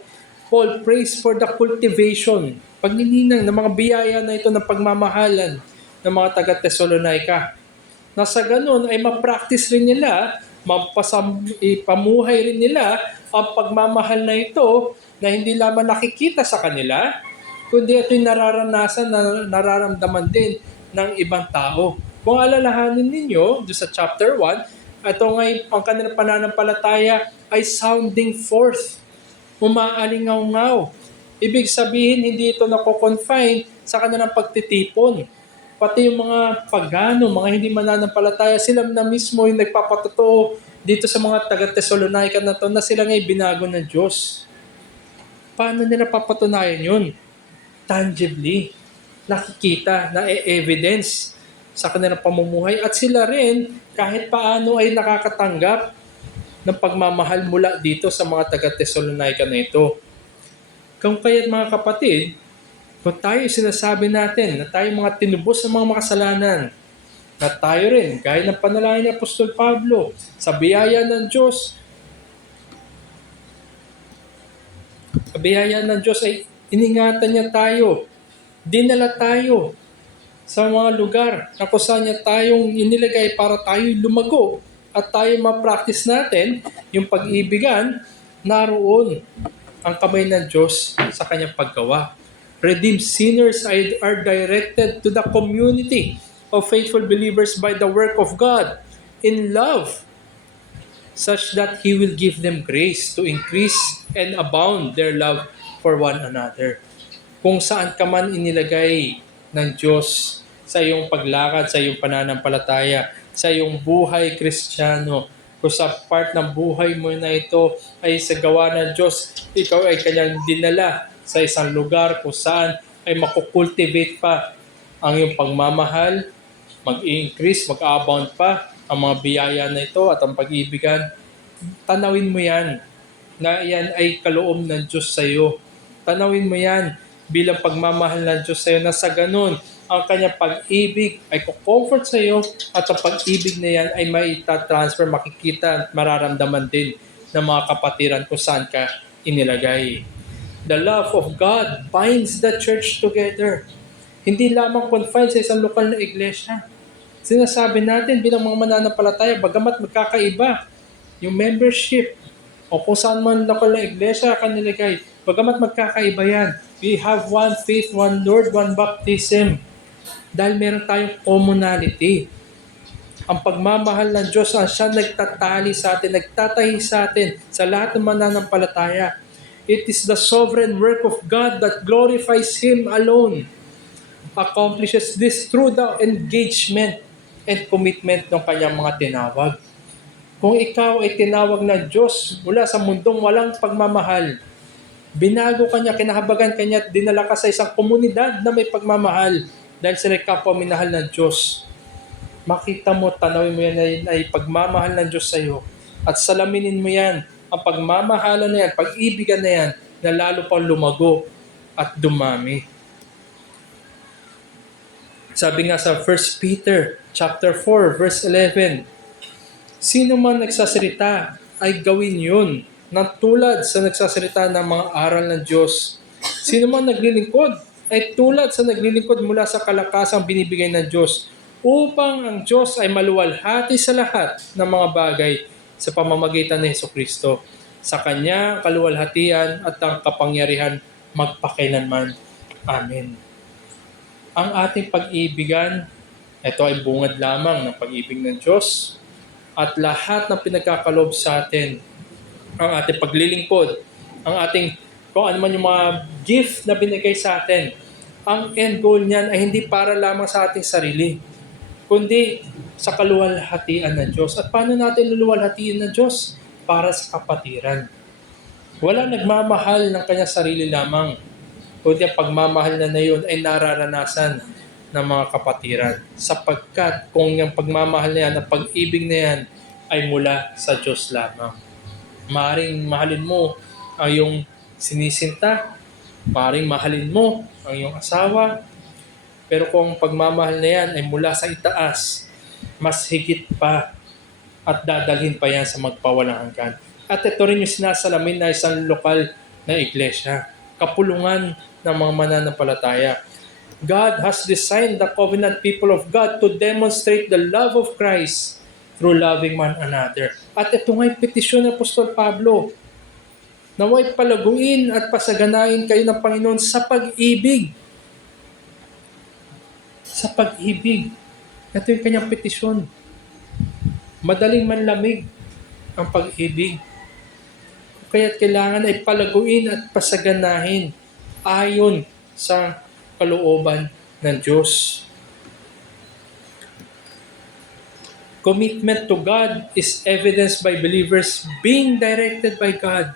Paul prays for the cultivation, pagnininang ng mga biyaya na ito ng pagmamahalan ng mga taga-Thessalonica. Na sa ganun ay ma-practice rin nila, ipamuhay rin nila ang pagmamahal na ito na hindi lamang nakikita sa kanila, kundi ito'y nararanasan, nararamdaman din ng ibang tao. Kung alalahanin ninyo, doon sa chapter 1, ito ngay ang kanilang pananampalataya ay sounding forth, umaalingaw-ngaw. Ibig sabihin, hindi ito nako-confine sa kanilang pagtitipon. Pati yung mga pagano, mga hindi mananampalataya, sila na mismo yung nagpapatotoo dito sa mga taga-Thessalonica na to na sila ngay binago ng Diyos. Paano nila papatunayan yun? Tangibly. Nakikita, na-evidence sa kanilang pamumuhay. At sila rin, kahit paano ay nakakatanggap ng pagmamahal mula dito sa mga taga-Thessalonica na ito. Kung kaya't mga kapatid, kung tayo sinasabi natin na tayo mga tinubos ng mga makasalanan, na tayo rin, gaya ng panalangin ni Apostol Pablo, sa biyaya ng Diyos ay iningatan niya tayo, dinala tayo sa mga lugar na kung saan niya tayong inilagay para tayo lumago at tayo ma-practice natin yung pag-ibigan, naroon ang kamay ng Diyos sa kanyang paggawa. Redeemed sinners are directed to the community of faithful believers by the work of God in love, such that He will give them grace to increase and abound their love for one another. Kung saan ka man inilagay ng Diyos sa iyong paglakad, sa iyong pananampalataya, sa iyong buhay Kristiyano, kung sa part ng buhay mo na ito ay sa gawa ng Diyos, ikaw ay kanyang dinala sa isang lugar kung saan ay makukultivate pa ang iyong pagmamahal, mag-i-increase, mag-abound pa ang mga biyaya na ito at ang pag-ibigan. Tanawin mo yan na yan ay kaloob ng Diyos sa iyo. Tanawin mo yan bilang pagmamahal ng Diyos sa iyo na sa ganun ang kanyang pag-ibig ay kukomfort sa iyo at ang pag-ibig na yan ay maitatransfer, makikita at mararamdaman din ng mga kapatiran kung saan ka inilagay. The love of God binds the church together. Hindi lamang confined sa isang lokal na iglesia. Sinasabi natin bilang mga mananampalataya, bagamat magkakaiba yung membership o kung saan man lokal na iglesia kanilagay, bagamat magkakaiba yan, we have one faith, one Lord, one baptism. Dahil meron tayong commonality. Ang pagmamahal ng Diyos ang siya nagtatali sa atin, nagtatahi sa atin sa lahat ng mananampalataya. It is the sovereign work of God that glorifies Him alone. Accomplishes this through the engagement and commitment ng kanyang mga tinawag. Kung ikaw ay tinawag na Diyos mula sa mundong walang pagmamahal, binago kanya, kinahabagan kanya at dinala ka sa isang komunidad na may pagmamahal dahil sa kapwa minahal ng Diyos. Makita mo, tanawin mo yan ay pagmamahal ng Diyos sa iyo at salaminin mo yan, ang pagmamahalan na yan, pag-ibigan na yan, na lalo pang lumago at dumami. Sabi nga sa 1 Peter chapter 4 verse 11, sino man nagsasalita ay gawin yun ng tulad sa nagsasalita ng mga aral ng Diyos. Sino man naglilingkod ay tulad sa naglilingkod mula sa kalakasang binibigay ng Diyos upang ang Diyos ay maluwalhati sa lahat ng mga bagay sa pamamagitan ni Jesucristo. Sa Kanya kaluwalhatian at ang kapangyarihan magpakailanman. Amen. Ang ating pag-ibigan, ito ay bungad lamang ng pag-ibig ng Diyos at lahat ng pinagkakalob sa atin, ang ating paglilingkod, ang ating kung ano man yung mga gift na binigay sa atin, ang end goal niyan ay hindi para lamang sa ating sarili, kundi sa kaluwalhatian ng Diyos. At paano natin luluwalhatiin ng Diyos? Para sa kapatiran. Wala nagmamahal ng kanyang sarili lamang, kundi ang pagmamahal na yun ay nararanasan ng mga kapatiran. Sapagkat kung yung pagmamahal na yan, ang pag-ibig na yan ay mula sa Diyos lamang. Maaaring mahalin mo ang iyong sinisinta, maaaring mahalin mo ang iyong asawa, pero kung pagmamahal na yan ay mula sa itaas, mas higit pa at dadalhin pa yan sa magpawalang hanggan. At ito rin yung sinasalamin na isang lokal na iglesia, kapulungan ng mga mananampalataya. God has designed the covenant people of God to demonstrate the love of Christ through loving one another. At ito nga'y petisyon ng Apostol Pablo, naway palaguin at pasaganain kayo ng Panginoon sa pag-ibig. Sa pag-ibig. Ito yung kanyang petisyon. Madaling manlamig ang pag-ibig. Kaya't kailangan ay palaguin at pasaganahin ayon sa kalooban ng Diyos. Commitment to God is evidenced by believers being directed by God.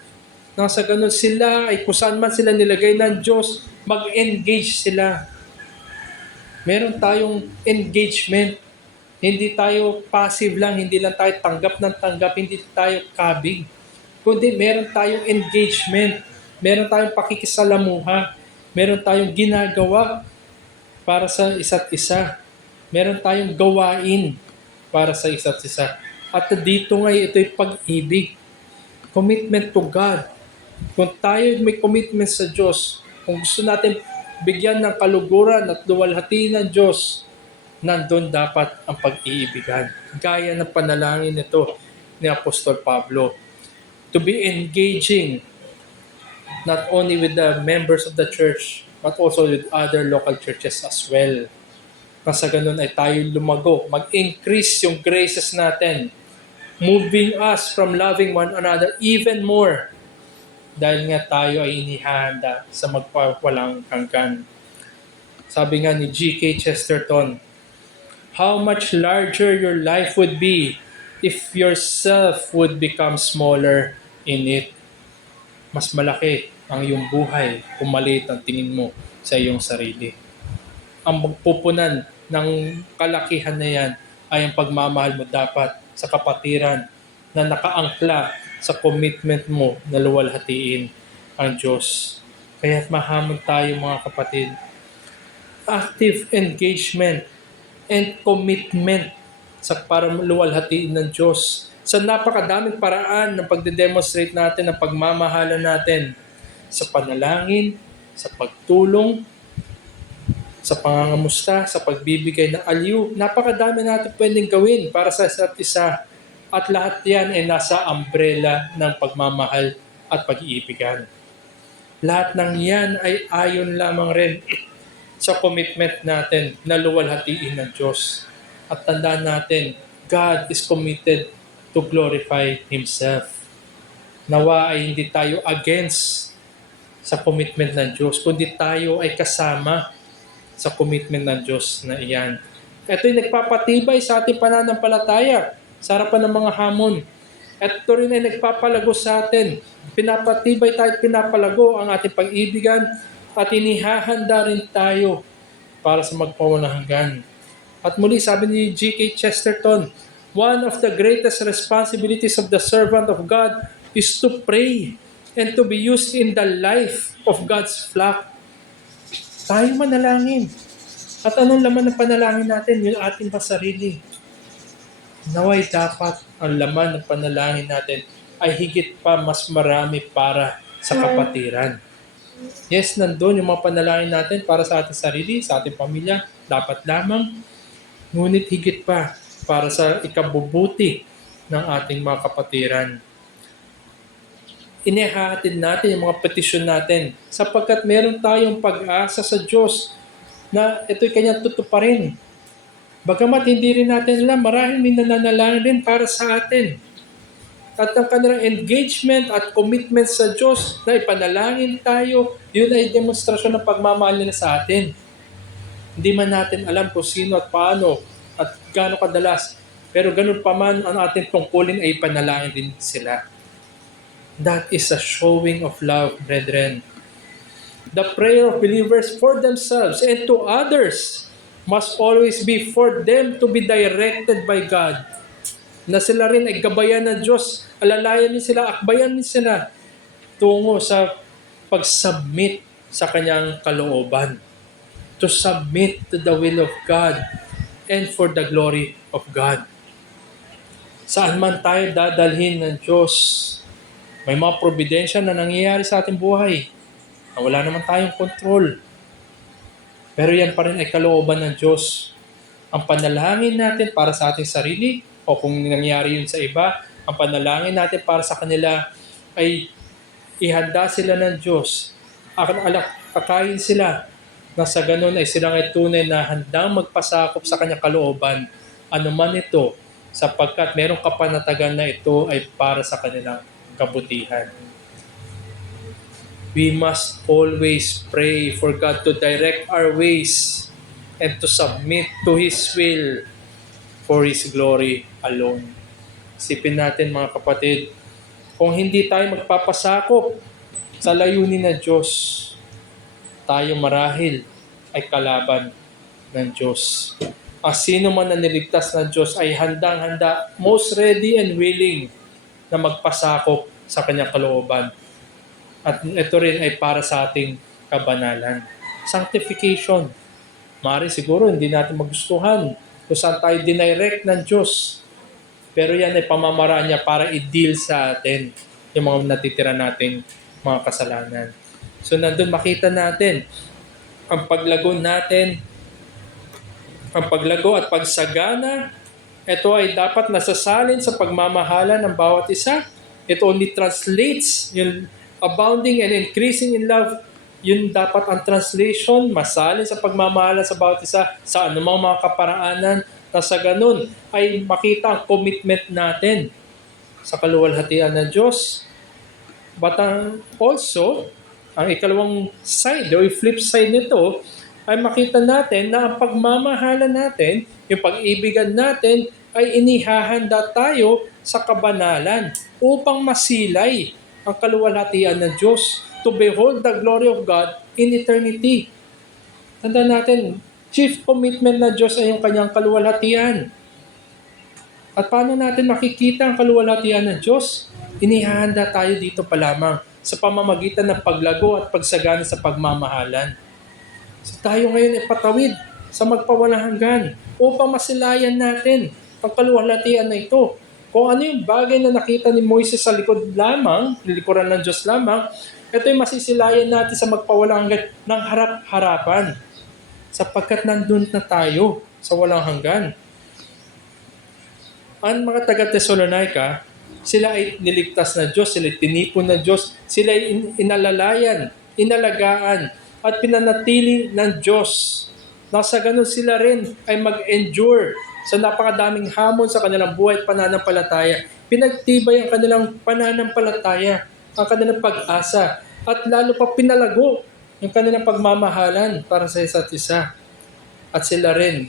Nang sa ganun sila ay kung saan man sila nilagay ng Diyos, mag-engage sila. Meron tayong engagement. Hindi tayo passive lang, hindi lang tayo tanggap ng tanggap, hindi tayo kabig. Kundi meron tayong engagement, meron tayong pakikisalamuha, meron tayong ginagawa para sa isa't isa. Meron tayong gawain para sa isa't isa. At dito nga ito'y pag-ibig. Commitment to God. Kung tayo may commitment sa Diyos, kung gusto natin bigyan ng kaluguran at luwalhati ng Diyos, nandun dapat ang pag-iibigan. Gaya ng panalangin nito ni Apostol Pablo. To be engaging not only with the members of the church, but also with other local churches as well. Nasa ganun ay tayo lumago, mag-increase yung graces natin, moving us from loving one another even more. Dahil nga tayo ay inihanda sa magpawalang hanggan. Sabi nga ni G.K. Chesterton, how much larger your life would be if yourself would become smaller in it. Mas malaki ang iyong buhay kung maliit ang tingin mo sa iyong sarili. Ang magpupunan ng kalakihan na yan ay ang pagmamahal mo dapat sa kapatiran na nakaangkla sa commitment mo na luwalhatiin ang Diyos. Kaya't mahamon tayo mga kapatid. Active engagement and commitment sa para luwalhatiin ng Diyos. Sa napakadaming paraan ng pagdedemonstrate natin ng pagmamahalan natin sa panalangin, sa pagtulong, sa pangangamusta, sa pagbibigay ng aliw. Napakadami natin pwedeng gawin para sa isa't isa. At lahat yan ay nasa umbrella ng pagmamahal at pag-iibigan. Lahat ng yan ay ayon lamang rin sa commitment natin na luwalhatiin ng Diyos. At tandaan natin, God is committed to glorify Himself. Nawa ay hindi tayo against sa commitment ng Diyos, kundi tayo ay kasama sa commitment ng Diyos na iyan. Ito'y nagpapatibay sa ating pananampalataya sa harapan ng mga hamon. At ito rin ay nagpapalago sa atin. Pinapatibay tayo at pinapalago ang ating pag-ibigan at inihahanda rin tayo para sa magpawalang hanggan. At muli sabi ni G.K. Chesterton, one of the greatest responsibilities of the servant of God is to pray and to be used in the life of God's flock. Tayo manalangin. At anong laman ng panalangin natin? Yung ating pasarili. Naway dapat ang laman ng panalangin natin ay higit pa mas marami para sa kapatiran. Yes, nandun yung mga panalangin natin para sa ating sarili, sa ating pamilya, dapat lamang. Ngunit higit pa para sa ikabubuti ng ating mga kapatiran. Inihahatid natin yung mga petisyon natin sapagkat meron tayong pag-asa sa Diyos na ito'y kanyang tutuparin. Bagamat hindi rin natin alam, marahil may nananalangin din para sa atin. At ang kanilang engagement at commitment sa Diyos na ipanalangin tayo, yun ay demonstrasyon ng pagmamahal nila sa atin. Hindi man natin alam kung sino at paano at gaano kadalas, pero ganun pa man ang ating tungkulin ay ipanalangin din sila. That is a showing of love, brethren. The prayer of believers for themselves and to others must always be for them to be directed by God. Na sila rin ay gabayan ng Diyos, alalayan niya sila, akbayan niya sila tungo sa pag-submit sa kanyang kalooban. To submit to the will of God and for the glory of God. Saan man tayo dadalhin ng Diyos, may mga providensya na nangyayari sa ating buhay na wala naman tayong kontrol. Pero yan pa rin ay kalooban ng Diyos. Ang panalangin natin para sa ating sarili o kung nangyari yun sa iba, ang panalangin natin para sa kanila ay ihanda sila ng Diyos. Kakain sila na sa ganun ay silang ay tunay na handang magpasakop sa kanyang kalooban. Ano man ito, sapagkat merong kapanatagan na ito ay para sa kanilang kabutihan. We must always pray for God to direct our ways and to submit to His will for His glory alone. Isipin natin mga kapatid, kung hindi tayo magpapasakop sa layunin ng Diyos, tayo marahil ay kalaban ng Diyos. Ang sino man na niligtas ng Diyos ay handang-handa, most ready and willing na magpasakop sa kanyang kalooban. At ito rin ay para sa ating kabanalan. Sanctification. Maaari siguro hindi natin magustuhan kung saan tayo dinirect ng Diyos. Pero yan ay pamamaraan niya para i-deal sa atin yung mga natitira nating mga kasalanan. So nandun makita natin ang paglago natin, ang paglago at pagsagana, ito ay dapat nasasalin sa pagmamahala ng bawat isa. It only translates yung abounding and increasing in love. Yun dapat ang translation, masalin sa pagmamahala sa bawat isa sa anumang mga kaparaanan na sa ganun ay makita ang commitment natin sa kaluwalhatian ng Diyos. But also, ang ikalawang side o flip side nito ay makita natin na ang pagmamahala natin, yung pag-ibigan natin ay inihahanda tayo sa kabanalan upang masilay ang kaluwalhatian ng Diyos, to behold the glory of God in eternity. Tandaan natin, chief commitment ng Diyos ay yung kanyang kaluwalhatian. At paano natin makikita ang kaluwalhatian ng Diyos? Inihahanda tayo dito pa lamang sa pamamagitan ng paglago at pagsagana sa pagmamahalan. So tayo ngayon ay patawid sa magpawalang hanggan upang masilayan natin ang kaluwalhatian na ito. Kung ano yung bagay na nakita ni Moises sa likod lamang, lilikuran ng Diyos lamang, ito ay masisilayan natin sa magpawalang hanggan ng harap-harapan. Sapagkat nandun na tayo sa walang hanggan. Ang mga taga-Thessalonica, sila ay niligtas na Diyos, sila ay tinipon na Diyos, sila ay inalalayan, inalagaan, at pinanatili ng Diyos. Nasa ganun sila rin ay mag-endure sa napakadaming hamon sa kanilang buhay at pananampalataya. Pinagtibay ang kanilang pananampalataya, ang kanilang pag-asa, at lalo pa pinalago yung kanilang pagmamahalan para sa isa't isa. At sila rin,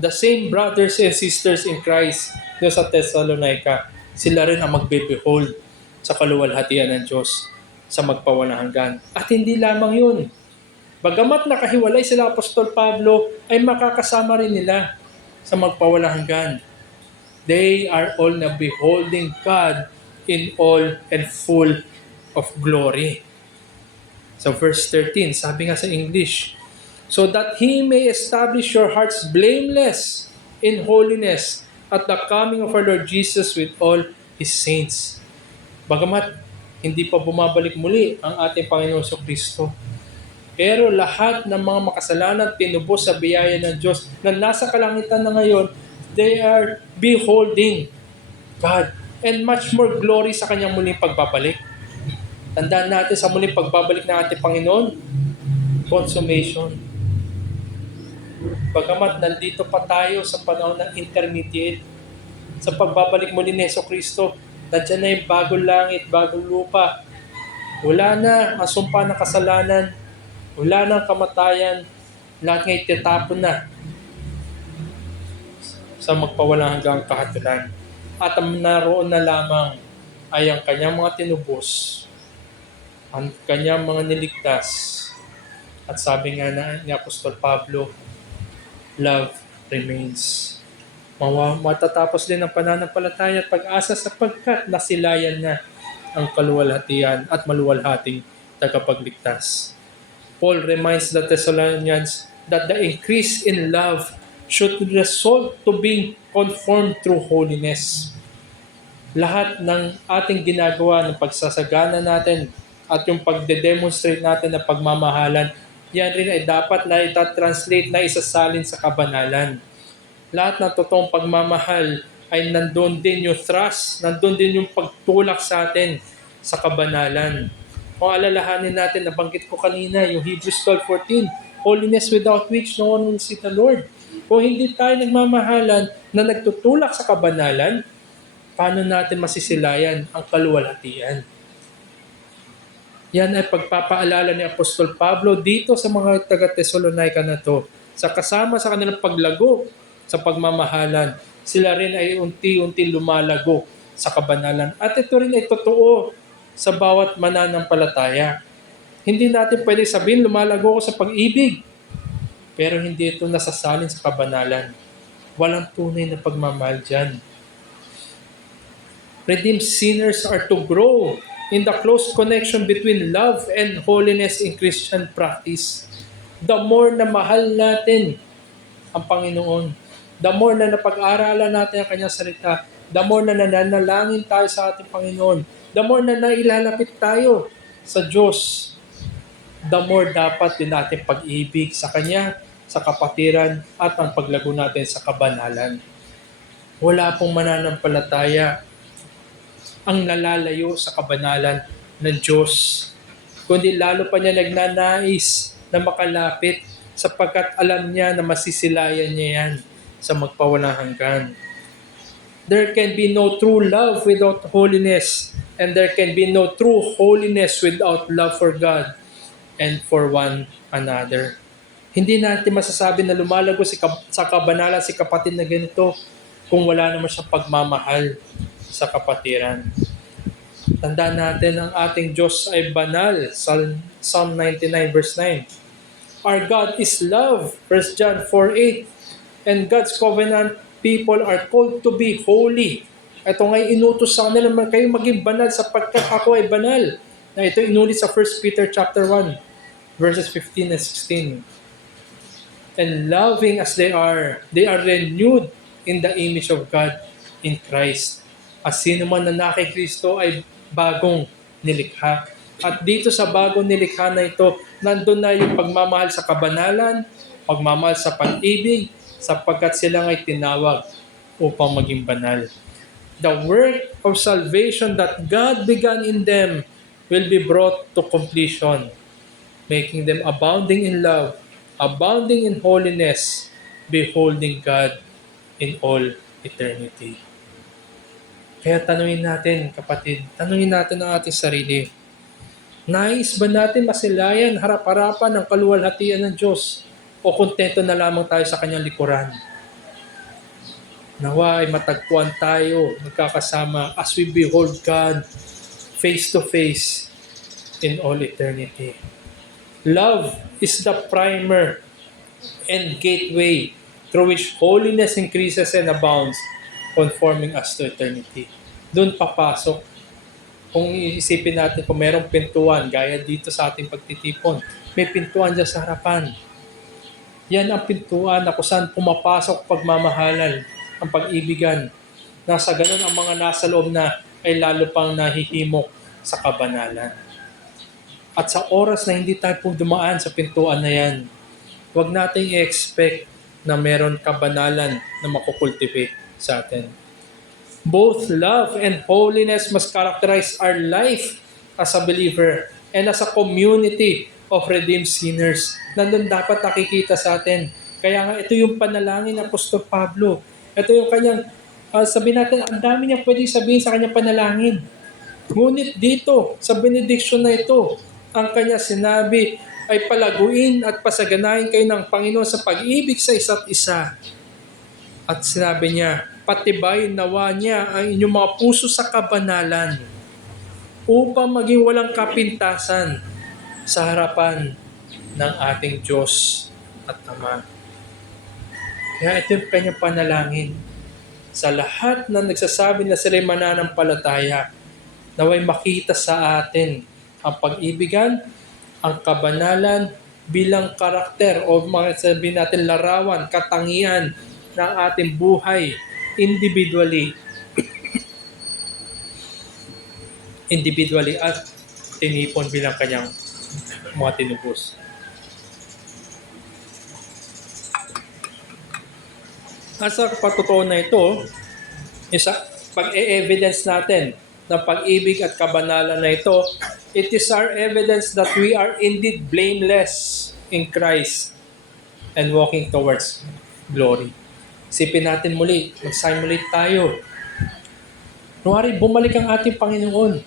the same brothers and sisters in Christ doon sa Thessalonica, sila rin ang magbe-behold sa kaluwalhatian ng Diyos sa magpawalang hanggan. At hindi lamang yun. Bagamat nakahiwalay sila Apostol Pablo, ay makakasama rin nila sa magpawalang hanggan. They are all na beholding God in all and full of glory. So verse 13, sabi nga sa English, so that He may establish your hearts blameless in holiness at the coming of our Lord Jesus with all His saints. Bagamat hindi pa bumabalik muli ang ating Panginoon Kristo, pero lahat ng mga makasalanan tinubos sa biyaya ng Diyos na nasa kalangitan na ngayon, they are beholding God and much more glory sa kanyang muling pagbabalik. Tandaan natin sa muling pagbabalik ng ating Panginoon, consummation. Bagamat nandito pa tayo sa panahon ng intermediate, sa pagbabalik muli ni Kristo, nandiyan na yung bagong langit, bagong lupa. Wala na ang sumpa ng kasalanan, wala na ang kamatayan, lahat ngayon titapon na sa magpawalang hanggang kahatulan. At ang naroon na lamang ay ang kanyang mga tinubos, ang kanyang mga niligtas. At sabi nga ni Apostol Pablo, love remains. Matatapos din ang pananampalataya at pag-asa sapagkat nasilayan na ang kaluwalhatian at maluwalhating tagapagligtas. Paul reminds the Thessalonians that the increase in love should result to being conformed through holiness. lahat ng ating ginagawa, ng pagsasagana natin at yung pagde-demonstrate natin ng pagmamahalan, yan rin ay dapat na itatranslate na isasalin sa kabanalan. Lahat ng totoong pagmamahal ay nandun din yung trust, nandun din yung pagtulak sa atin sa kabanalan. Kung alalahanin natin, nabanggit ko kanina, yung Hebrews 12:14, holiness without which no one will see the Lord. Kung hindi tayo nagmamahalan na nagtutulak sa kabanalan, paano natin masisilayan ang kaluwalhatian? Yan ay pagpapaalala ni Apostol Pablo dito sa mga taga-Thessalonica na to. Sa kasama sa kanilang paglago sa pagmamahalan, sila rin ay unti-unti lumalago sa kabanalan. At ito rin ay totoo sa bawat mananampalataya. Hindi natin pwede sabihin lumalago ako sa pag-ibig, pero hindi ito nasasalin sa kabanalan. Walang tunay na pagmamahal dyan. Redeemed sinners are to grow in the close connection between love and holiness in Christian practice. The more na mahal natin ang Panginoon, the more na napag-aralan natin ang Kanyang salita, the more na nananalangin tayo sa ating Panginoon, the more na nailalapit tayo sa Diyos, the more dapat din natin pag-ibig sa Kanya, sa kapatiran, at ang paglago natin sa kabanalan. Wala pong mananampalataya ang nalalayo sa kabanalan ng Diyos, kundi lalo pa niya nagnanais na makalapit sapagkat alam niya na masisilayan niya yan sa magpawalang hanggan. There can be no true love without holiness, and there can be no true holiness without love for God and for one another. Hindi natin masasabi na lumalago sa kabanalan si kapatid na ganito kung wala naman siyang pagmamahal sa kapatiran. Tandaan natin ang ating Diyos ay banal. Psalm 99 verse 9. Our God is love. 1 John 4:8. And God's covenant people are called to be holy. Ito nga'y inutos sa kanila, kayo maging banal sapagkat ako ay banal. Na ito inulit sa 1 Peter chapter 1 verses 15 and 16. And loving as they are renewed in the image of God in Christ. At sino man na kay Kristo ay bagong nilikha. At dito sa bagong nilikha na ito, nandun na yung pagmamahal sa kabanalan, pagmamahal sa pag-ibig, sapagkat sila ay tinawag upang maging banal. The work of salvation that God began in them will be brought to completion, making them abounding in love, abounding in holiness, beholding God in all eternity. Kaya tanungin natin, kapatid, tanungin natin ang ating sarili. Nais ba natin masilayan harap-harapan ng kaluwalhatian ng Diyos o kontento na lamang tayo sa Kanyang likuran? Nawa ay matagpuan tayo, magkakasama as we behold God face to face in all eternity. Love is the primer and gateway through which holiness increases and abounds, conforming us to eternity. Doon papasok. Kung iisipin natin kung merong pintuan, gaya dito sa ating pagtitipon, may pintuan dyan sa harapan. Yan ang pintuan na kung saan pumapasok pagmamahalan, ang pag-ibigan. Nasa ganun ang mga nasa loob na ay lalo pang nahihimok sa kabanalan. At sa oras na hindi tayo dumaan sa pintuan na yan, huwag nating i-expect na meron kabanalan na makukultivate sa atin. Both love and holiness must characterize our life as a believer and as a community of redeemed sinners. Nandun dapat nakikita sa atin. Kaya nga ito yung panalangin ng Apostol Pablo. Ito yung kanyang, sabihin natin, ang dami niya pwede sabihin sa kanyang panalangin. Ngunit dito, sa benediction na ito, ang kanya sinabi ay palaguin at pasaganahin kayo ng Panginoon sa pag-ibig sa isa't isa. At sinabi niya, patibayin nawa niya ang inyong mga puso sa kabanalan upang maging walang kapintasan sa harapan ng ating Diyos at Ama. Kaya ito yung kanyang panalangin. Sa lahat na nagsasabi na sila'y mananampalataya, naway makita sa atin ang pag-ibigan, ang kabanalan bilang karakter o mga sabihin natin larawan, katangian ng ating buhay individually individually at tinipon bilang kanyang mga tinubos. At sa patutuo na ito, isa pag-e-evidence natin ng pag-ibig at kabanalan na ito, it is our evidence that we are indeed blameless in Christ and walking towards glory. Isipin natin muli, mag-simulate tayo. Kunwari, bumalik ang ating Panginoon.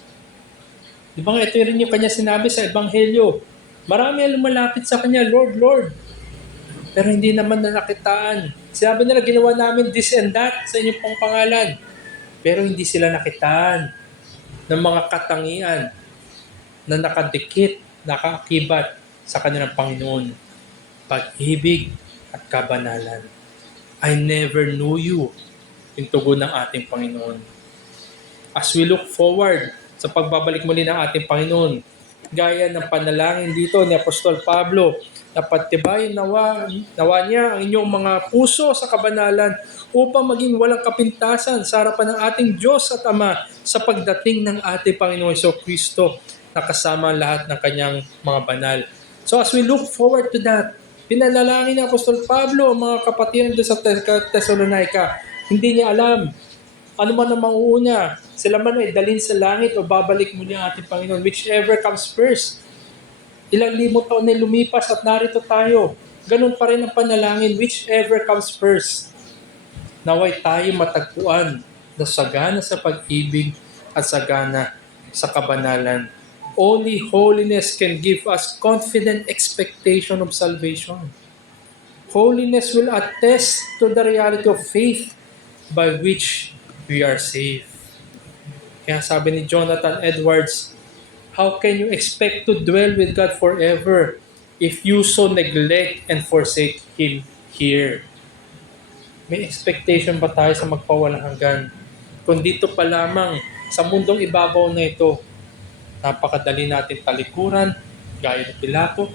Di ba nga, ito rin yung kanya sinabi sa Ebanghelyo. Marami ang lumalapit sa kanya, Lord, Lord. Pero hindi naman na nakitaan. Sinabi nila, ginawa namin this and that sa inyong pong pangalan. Pero hindi sila nakitaan ng mga katangian na nakadikit, nakaakibat sa kanilang Panginoon. Pag-ibig at kabanalan. I never knew you, yung tugon ng ating Panginoon. As we look forward sa pagbabalik muli ng ating Panginoon, gaya ng panalangin dito ni Apostol Pablo, na pagtibayin nawa niya ang inyong mga puso sa kabanalan upang maging walang kapintasan sa harapan ng ating Diyos at Ama sa pagdating ng ating Panginoon Jesucristo na kasama ang lahat ng kanyang mga banal. So as we look forward to that, pinanalangin ni Apostol Pablo ang mga kapatiran doon sa Thessalonica. Hindi niya alam ano man ang mauuna. Sila man ay dalhin sa langit o babalik muli ang ating Panginoon. Whichever comes first. Ilang limang taon na lumipas at narito tayo. Ganun pa rin ang panalangin, whichever comes first. Naway tayo matagpuan na sagana sa pag-ibig at sagana sa kabanalan. Only holiness can give us confident expectation of salvation. Holiness will attest to the reality of faith by which we are saved. Kaya sabi ni Jonathan Edwards, how can you expect to dwell with God forever if you so neglect and forsake Him here? May expectation ba tayo sa magpawalang hanggan? Kung dito pa lamang sa mundong ibabaw na ito, napakadali natin talikuran, gaya ni Pilato,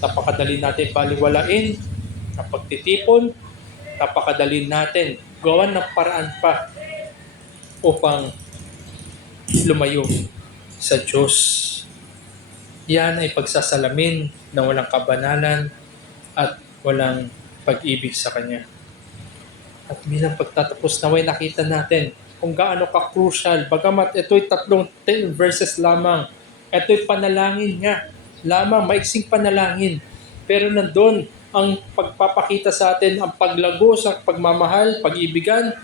napakadali natin baliwalain, ang pagtitipon, napakadali natin gawan ng paraan pa upang lumayo sa Diyos. Yan ay pagsasalamin na walang kabanalan at walang pag-ibig sa Kanya. At bilang pagtatapos naway nakita natin kung gaano ka-crucial. Bagamat ito'y 3 verses lamang. Ito'y panalangin nga. Lamang, maiksing panalangin. Pero nandun ang pagpapakita sa atin, ang paglago sa pagmamahal, pag-ibigan,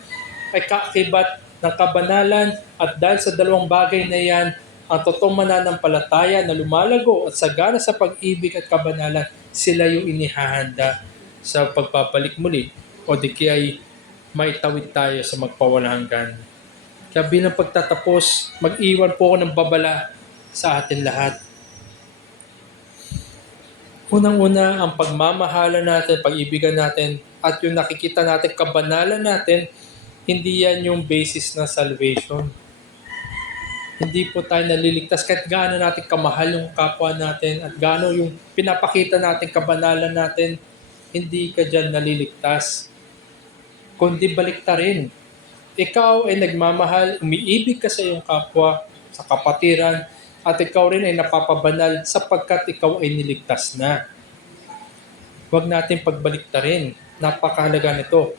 ay kaakibat ng kabanalan. At dahil sa dalawang bagay na yan, ang totoong mananampalataya na lumalago at sagana sa pag-ibig at kabanalan, sila yung inihahanda sa pagpapalik muli o di kaya maitawid tayo sa magpawalang hanggan. Kaya bilang pagtatapos, mag-iwan po ako ng babala sa atin lahat. Unang-una, ang pagmamahala natin, pag-ibigan natin, at yung nakikita natin, kabanalan natin, hindi yan yung basis ng salvation. Hindi po tayo naliligtas kahit gaano natin kamahal yung kapwa natin at gaano yung pinapakita natin, kabanalan natin, hindi ka dyan naliligtas. Kundi baliktarin. Ikaw ay nagmamahal, umiibig ka sa iyong kapwa, sa kapatiran, at ikaw rin ay napapabanal sapagkat ikaw ay niligtas na. Huwag natin pagbaliktarin. Napakahalaga nito.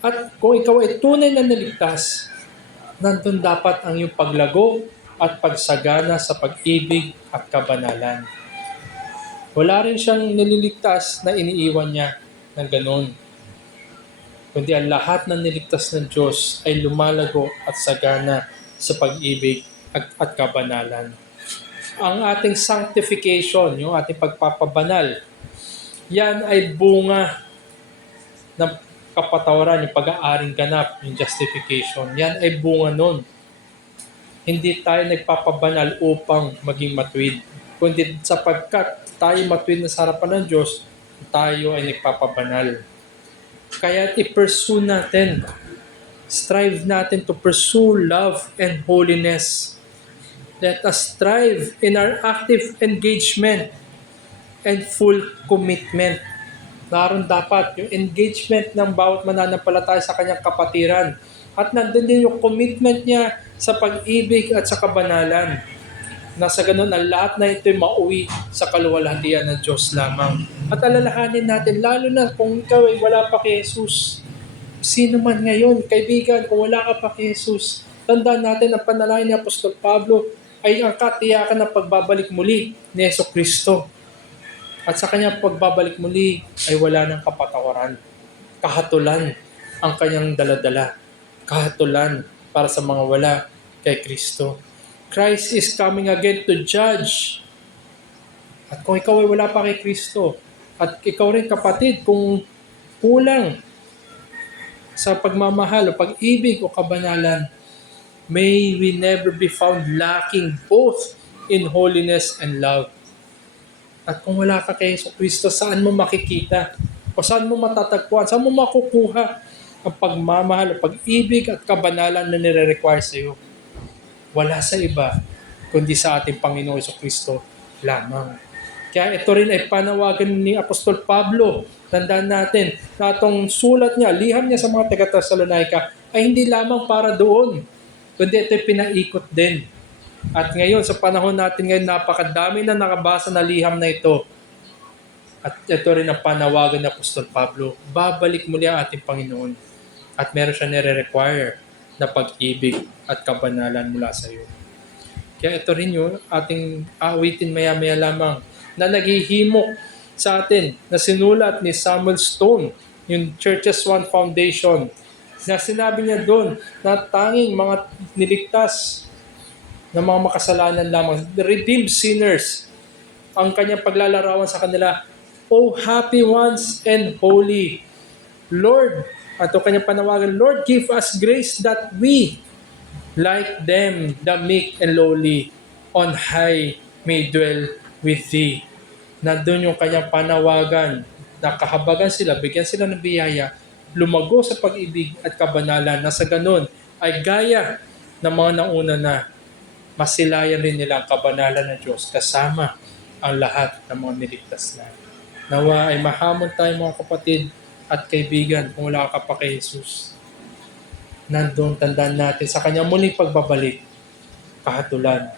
At kung ikaw ay tunay na niligtas, nandun dapat ang iyong paglago at pagsagana sa pag-ibig at kabanalan. Wala rin siyang nililigtas na iniiwan niya ng ganun. Kundi ang lahat ng niligtas ng Diyos ay lumalago at sagana sa pag-ibig at kabanalan. Ang ating sanctification, yung ating pagpapabanal, yan ay bunga ng kapatawaran, yung pag-aaring ganap, yung justification. Yan ay bunga nun. Hindi tayo nagpapabanal upang maging matuwid. Kundi sapagkat tayo matuwid na sa harapan ng Diyos, tayo ay nagpapabanal. Kaya i-pursue natin. Strive natin to pursue love and holiness. Let us strive in our active engagement and full commitment. Naroon dapat yung engagement ng bawat mananampalataya sa kanyang kapatiran. At nandun din yung commitment niya sa pag-ibig at sa kabanalan. Na sa ganun, ang lahat na ito'y mauwi sa kaluwalhatian ng Diyos lamang. At alalahanin natin, lalo na kung ikaw ay wala pa kay Jesus. Sino man ngayon, kaibigan, kung wala ka pa kay Jesus, tandaan natin ang panalangin ni Apostol Pablo ay ang katiyakan ng pagbabalik muli ni Jesucristo. At sa kanyang pagbabalik muli ay wala ng kapatawaran. Kahatulan ang kanyang daladala. Kahatulan para sa mga wala kay Kristo. Christ is coming again to judge. At kung ikaw ay wala pa kay Kristo, at ikaw rin kapatid, kung kulang sa pagmamahal o pag-ibig o kabanalan, may we never be found lacking both in holiness and love. At kung wala ka kay Kristo, saan mo makikita? O saan mo matatagpuan? Saan mo makukuha ang pagmamahal o pag-ibig at kabanalan na nire-require sa iyo? Wala sa iba, kundi sa ating Panginoon Jesucristo lamang. Kaya ito rin ay panawagan ni Apostol Pablo. Tandaan natin na itong sulat niya, liham niya sa mga taga-Thessalonica ay hindi lamang para doon, kundi ito'y pinaikot din. At ngayon, sa panahon natin ngayon, napakadami na nakabasa na liham na ito. At ito rin ang panawagan ni Apostol Pablo. Babalik muli ang ating Panginoon. At meron siya nire-require na pag-ibig at kabanalan mula sa iyo. Kaya ito rin yung ating awitin maya-maya lamang na naghihimok sa atin na sinulat ni Samuel Stone, yung Churches One Foundation, na sinabi niya doon na tanging mga niligtas na mga makasalanan lamang, the redeemed sinners, ang kanyang paglalarawan sa kanila, "O happy ones and holy, Lord," ato kanyang panawagan, "Lord, give us grace that we, like them, the meek and lowly, on high may dwell with Thee." Nandun yung kanyang panawagan, nakahabagan sila, bigyan sila ng biyaya, lumago sa pag-ibig at kabanalan, na sa ganun ay gaya ng mga nauna na masilayan rin nila ang kabanalan ng Diyos kasama ang lahat ng mga niligtas na. Nawa ay mahamon tayo mga kapatid at kaibigan kung wala ka pa kay Jesus. Nandun, tandaan natin sa kanyang muling pagbabalik, kahatulan.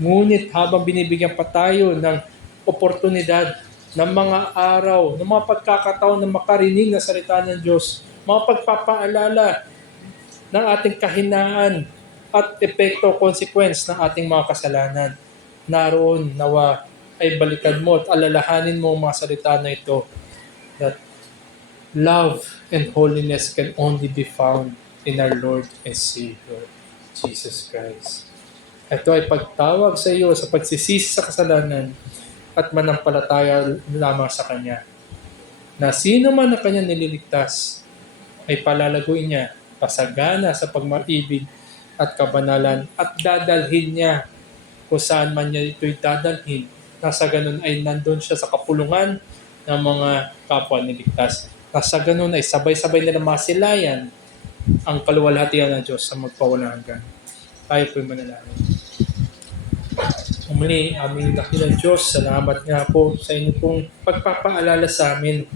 Ngunit habang binibigyan pa tayo ng oportunidad, ng mga araw, ng mga pagkakataon na makarinig na salita ng Diyos, mga pagpapaalala ng ating kahinaan at epekto o consequence ng ating mga kasalanan, naroon nawa ay balikan mo at alalahanin mo ang mga salita na ito, that love and holiness can only be found in our Lord and Savior, Jesus Christ. Ito ay pagtawag sa iyo sa pagsisisi sa kasalanan at manampalataya lamang sa Kanya. Na sino man na Kanya nililigtas, ay palalaguin niya, pasagana sa pagmaibig at kabanalan, at dadalhin niya kung saan man niya ito'y dadalhin. Nasa ganun ay nandun siya sa kapulungan ng mga kapwa niligtas. Nasa ganun ay sabay-sabay nila masilayan ang kaluwalhatian ng Diyos sa magpawalang hanggan. Tayo po'y manalangin. Muli, aming dakilang Diyos, salamat nga po sa inyo pong pagpapaalala sa amin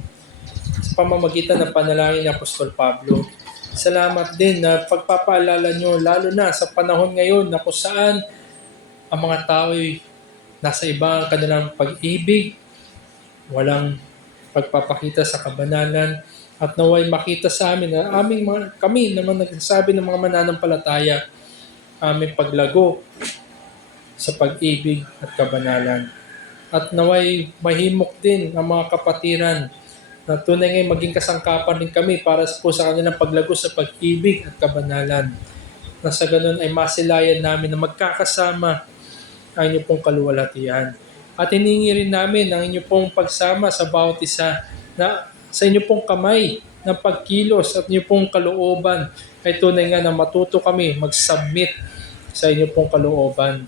sa pamamagitan ng panalangin ni Apostol Pablo. Salamat din na pagpapaalala nyo, lalo na sa panahon ngayon na kung saan ang mga tao'y nasa iba ang kanilang pag-ibig, walang pagpapakita sa kabanalan, at naway makita sa amin na kami naman nagsasabi ng mga mananampalataya, aming paglago sa pag-ibig at kabanalan. At naway mahimok din ang mga kapatiran na tunay ngayon maging kasangkapan din kami para po sa kanilang paglago sa pag-ibig at kabanalan. Na sa ganun ay masilayan namin na magkakasama ang inyong pong kaluwalhatian. At hiningi rin namin ang inyong pong pagsama sa bawat isa na sa inyong pong kamay ng pagkilos at inyong pong kalooban ay tunay nga na matuto kami mag-submit sa inyong pong kalooban.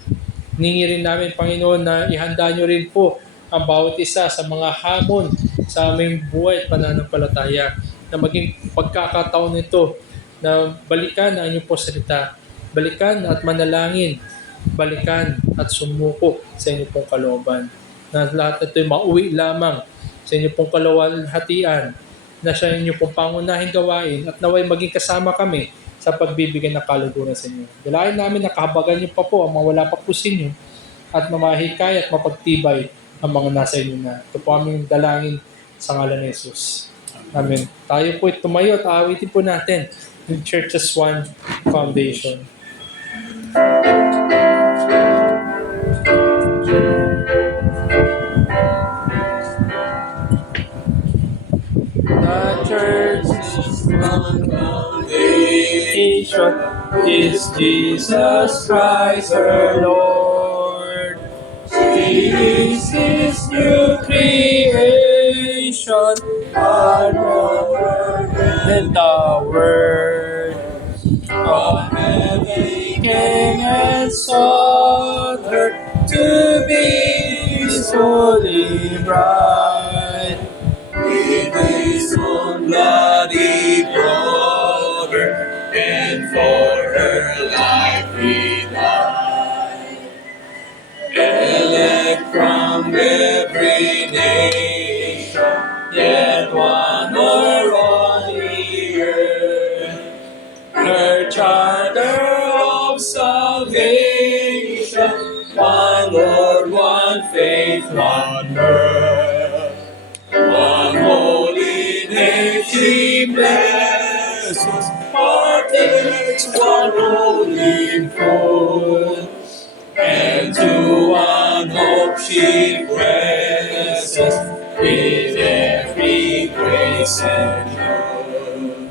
Hiningi rin namin, Panginoon, na ihanda nyo rin po ang bawat isa sa mga hamon sa aming buhay at pananampalataya, na maging pagkakataon nito na balikan ang inyong po salita, balikan at manalangin, balikan at sumuko sa inyong pong kalooban, na lahat ito'y mauwi lamang sa inyong pong kaluwalhatian, na siya inyong pong pangunahing gawain, at naway maging kasama kami sa pagbibigay ng kaluguran sa inyo. Dalayan namin na kahabagan niyo pa po ang mga wala pa po sa inyo at mamahikay at mapagtibay ang mga nasa inyo na. Ito po aming dalangin sa ngalan ni Jesus. Amen. Tayo po tumayo at aawitin po natin yung Church as One Foundation. The church foundation is Jesus Christ our Lord. He is His new creation, more than the Word of heaven came and sought her to be His holy bride. With His own blood He brought her, and for her life He died. Elect from every nation, yet one or on the earth. Her charter of salvation, one Lord, one faith, one birth. One holy name she blesses, partakes one holy food, and to one hope she presses with every grace and good.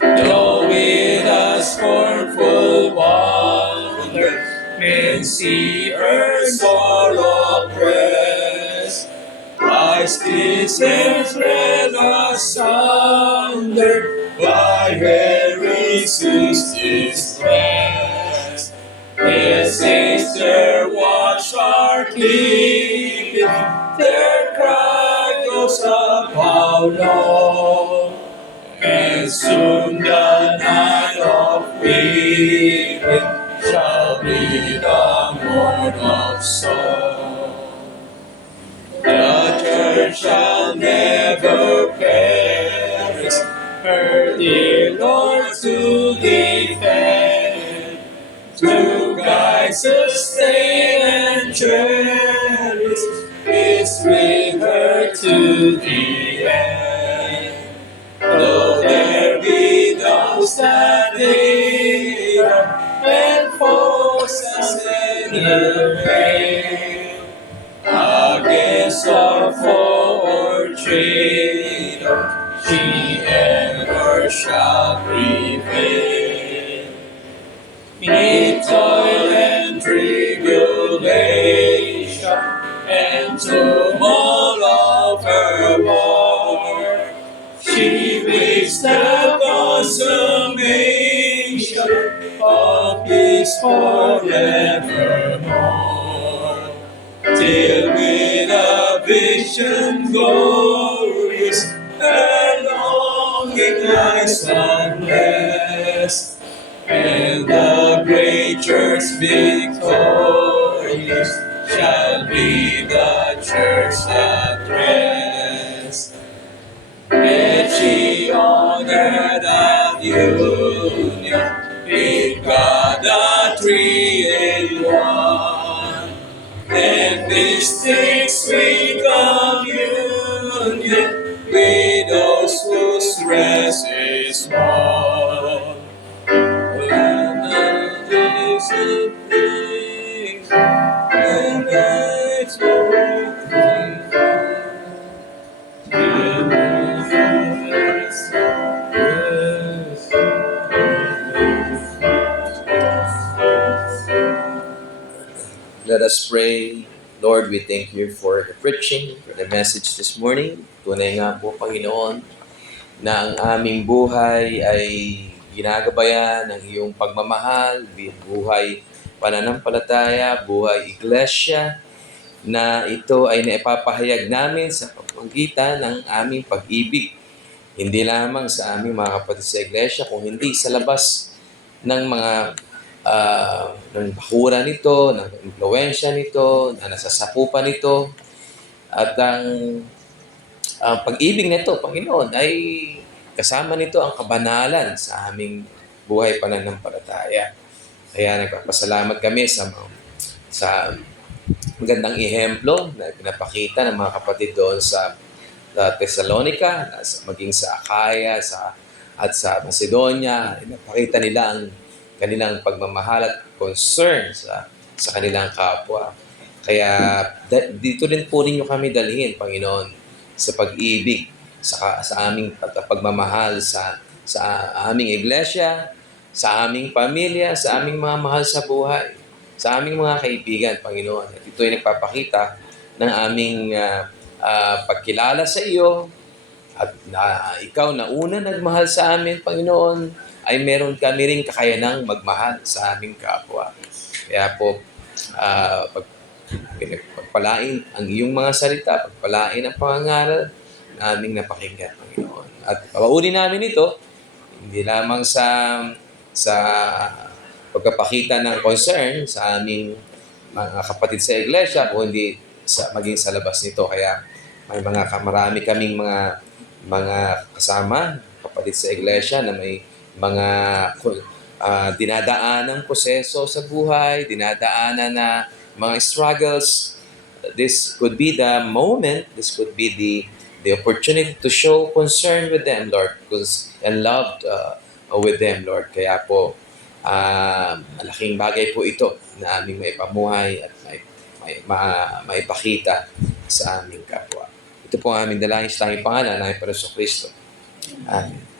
Though with a scornful wonder men see her sorrow press, Christ is read asunder by heresies distressed. His saints their watch are keeping, their cry goes up, how long? And soon the night of weeping shall be the morn of song. The church shall never perish, her dear Lord to defend, to guide, sustain, and cherish, is with her to the end. Though there be those that hate her, and foes that in her way, against our foe or traitor, she ever shall prevail. In toil and tribulation, and tumult of her war, she waits the consummation of peace forevermore. Till with a vision glorious, her longing eyes unblessed, and the great church victorious shall be the church at rest. Let she honor that union with God the Three in One, and mystic sweet communion with those whose rest is won. When the days of peace and nights of Let us pray. Lord, we thank you for the preaching, for the message this morning. Tunay nga po, Panginoon, na ang aming buhay ay ginagabayan ng iyong pagmamahal, buhay pananampalataya, buhay iglesia, na ito ay naipapahayag namin sa pamamagitan ng aming pag-ibig. Hindi lamang sa aming mga kapatid sa iglesia, kung hindi sa labas ng mga ng bakura nito, ng impluensya nito, na nasasakupan nito. At ang pag-ibig nito, Panginoon, ay kasama nito ang kabanalan sa aming buhay pananampalataya. Kaya nagpapasalamat kami sa magandang ehemplo na pinapakita ng mga kapatid doon sa Thessalonica, maging sa Akaya, at sa Macedonia. Pinapakita nila ang kanilang pagmamahal at concern sa kanilang kapwa. Kaya dito rin po ninyo kami dalhin, Panginoon, sa pag-ibig, sa aming pagmamahal sa aming iglesia, sa aming pamilya, sa aming mga mahal sa buhay, sa aming mga kaibigan, Panginoon. At ito ay nagpapakita ng aming pagkilala sa iyo at ikaw na una nagmahal sa amin, Panginoon, ay meron kami rin kakayanang magmahal sa aming kapwa. Kaya po, pagpalain ang iyong mga salita, pagpalain ang pangangaral na aming napakinggan, Panginoon. At papauni namin ito, hindi lamang sa pagkapakita ng concern sa aming mga kapatid sa iglesia, kundi maging sa labas nito. Kaya may marami kaming mga kasama, kapatid sa iglesia na may mga dinadaanan proseso sa buhay, dinadaanan na mga struggles. This could be the moment, this could be the opportunity to show concern with them, Lord, and love with them, Lord. Kaya po, malaking bagay po ito na aming maipamuhay at maipakita sa aming kapwa. Ito po ang aming dalangin sa tanging pangalan ng Kristo. Amen.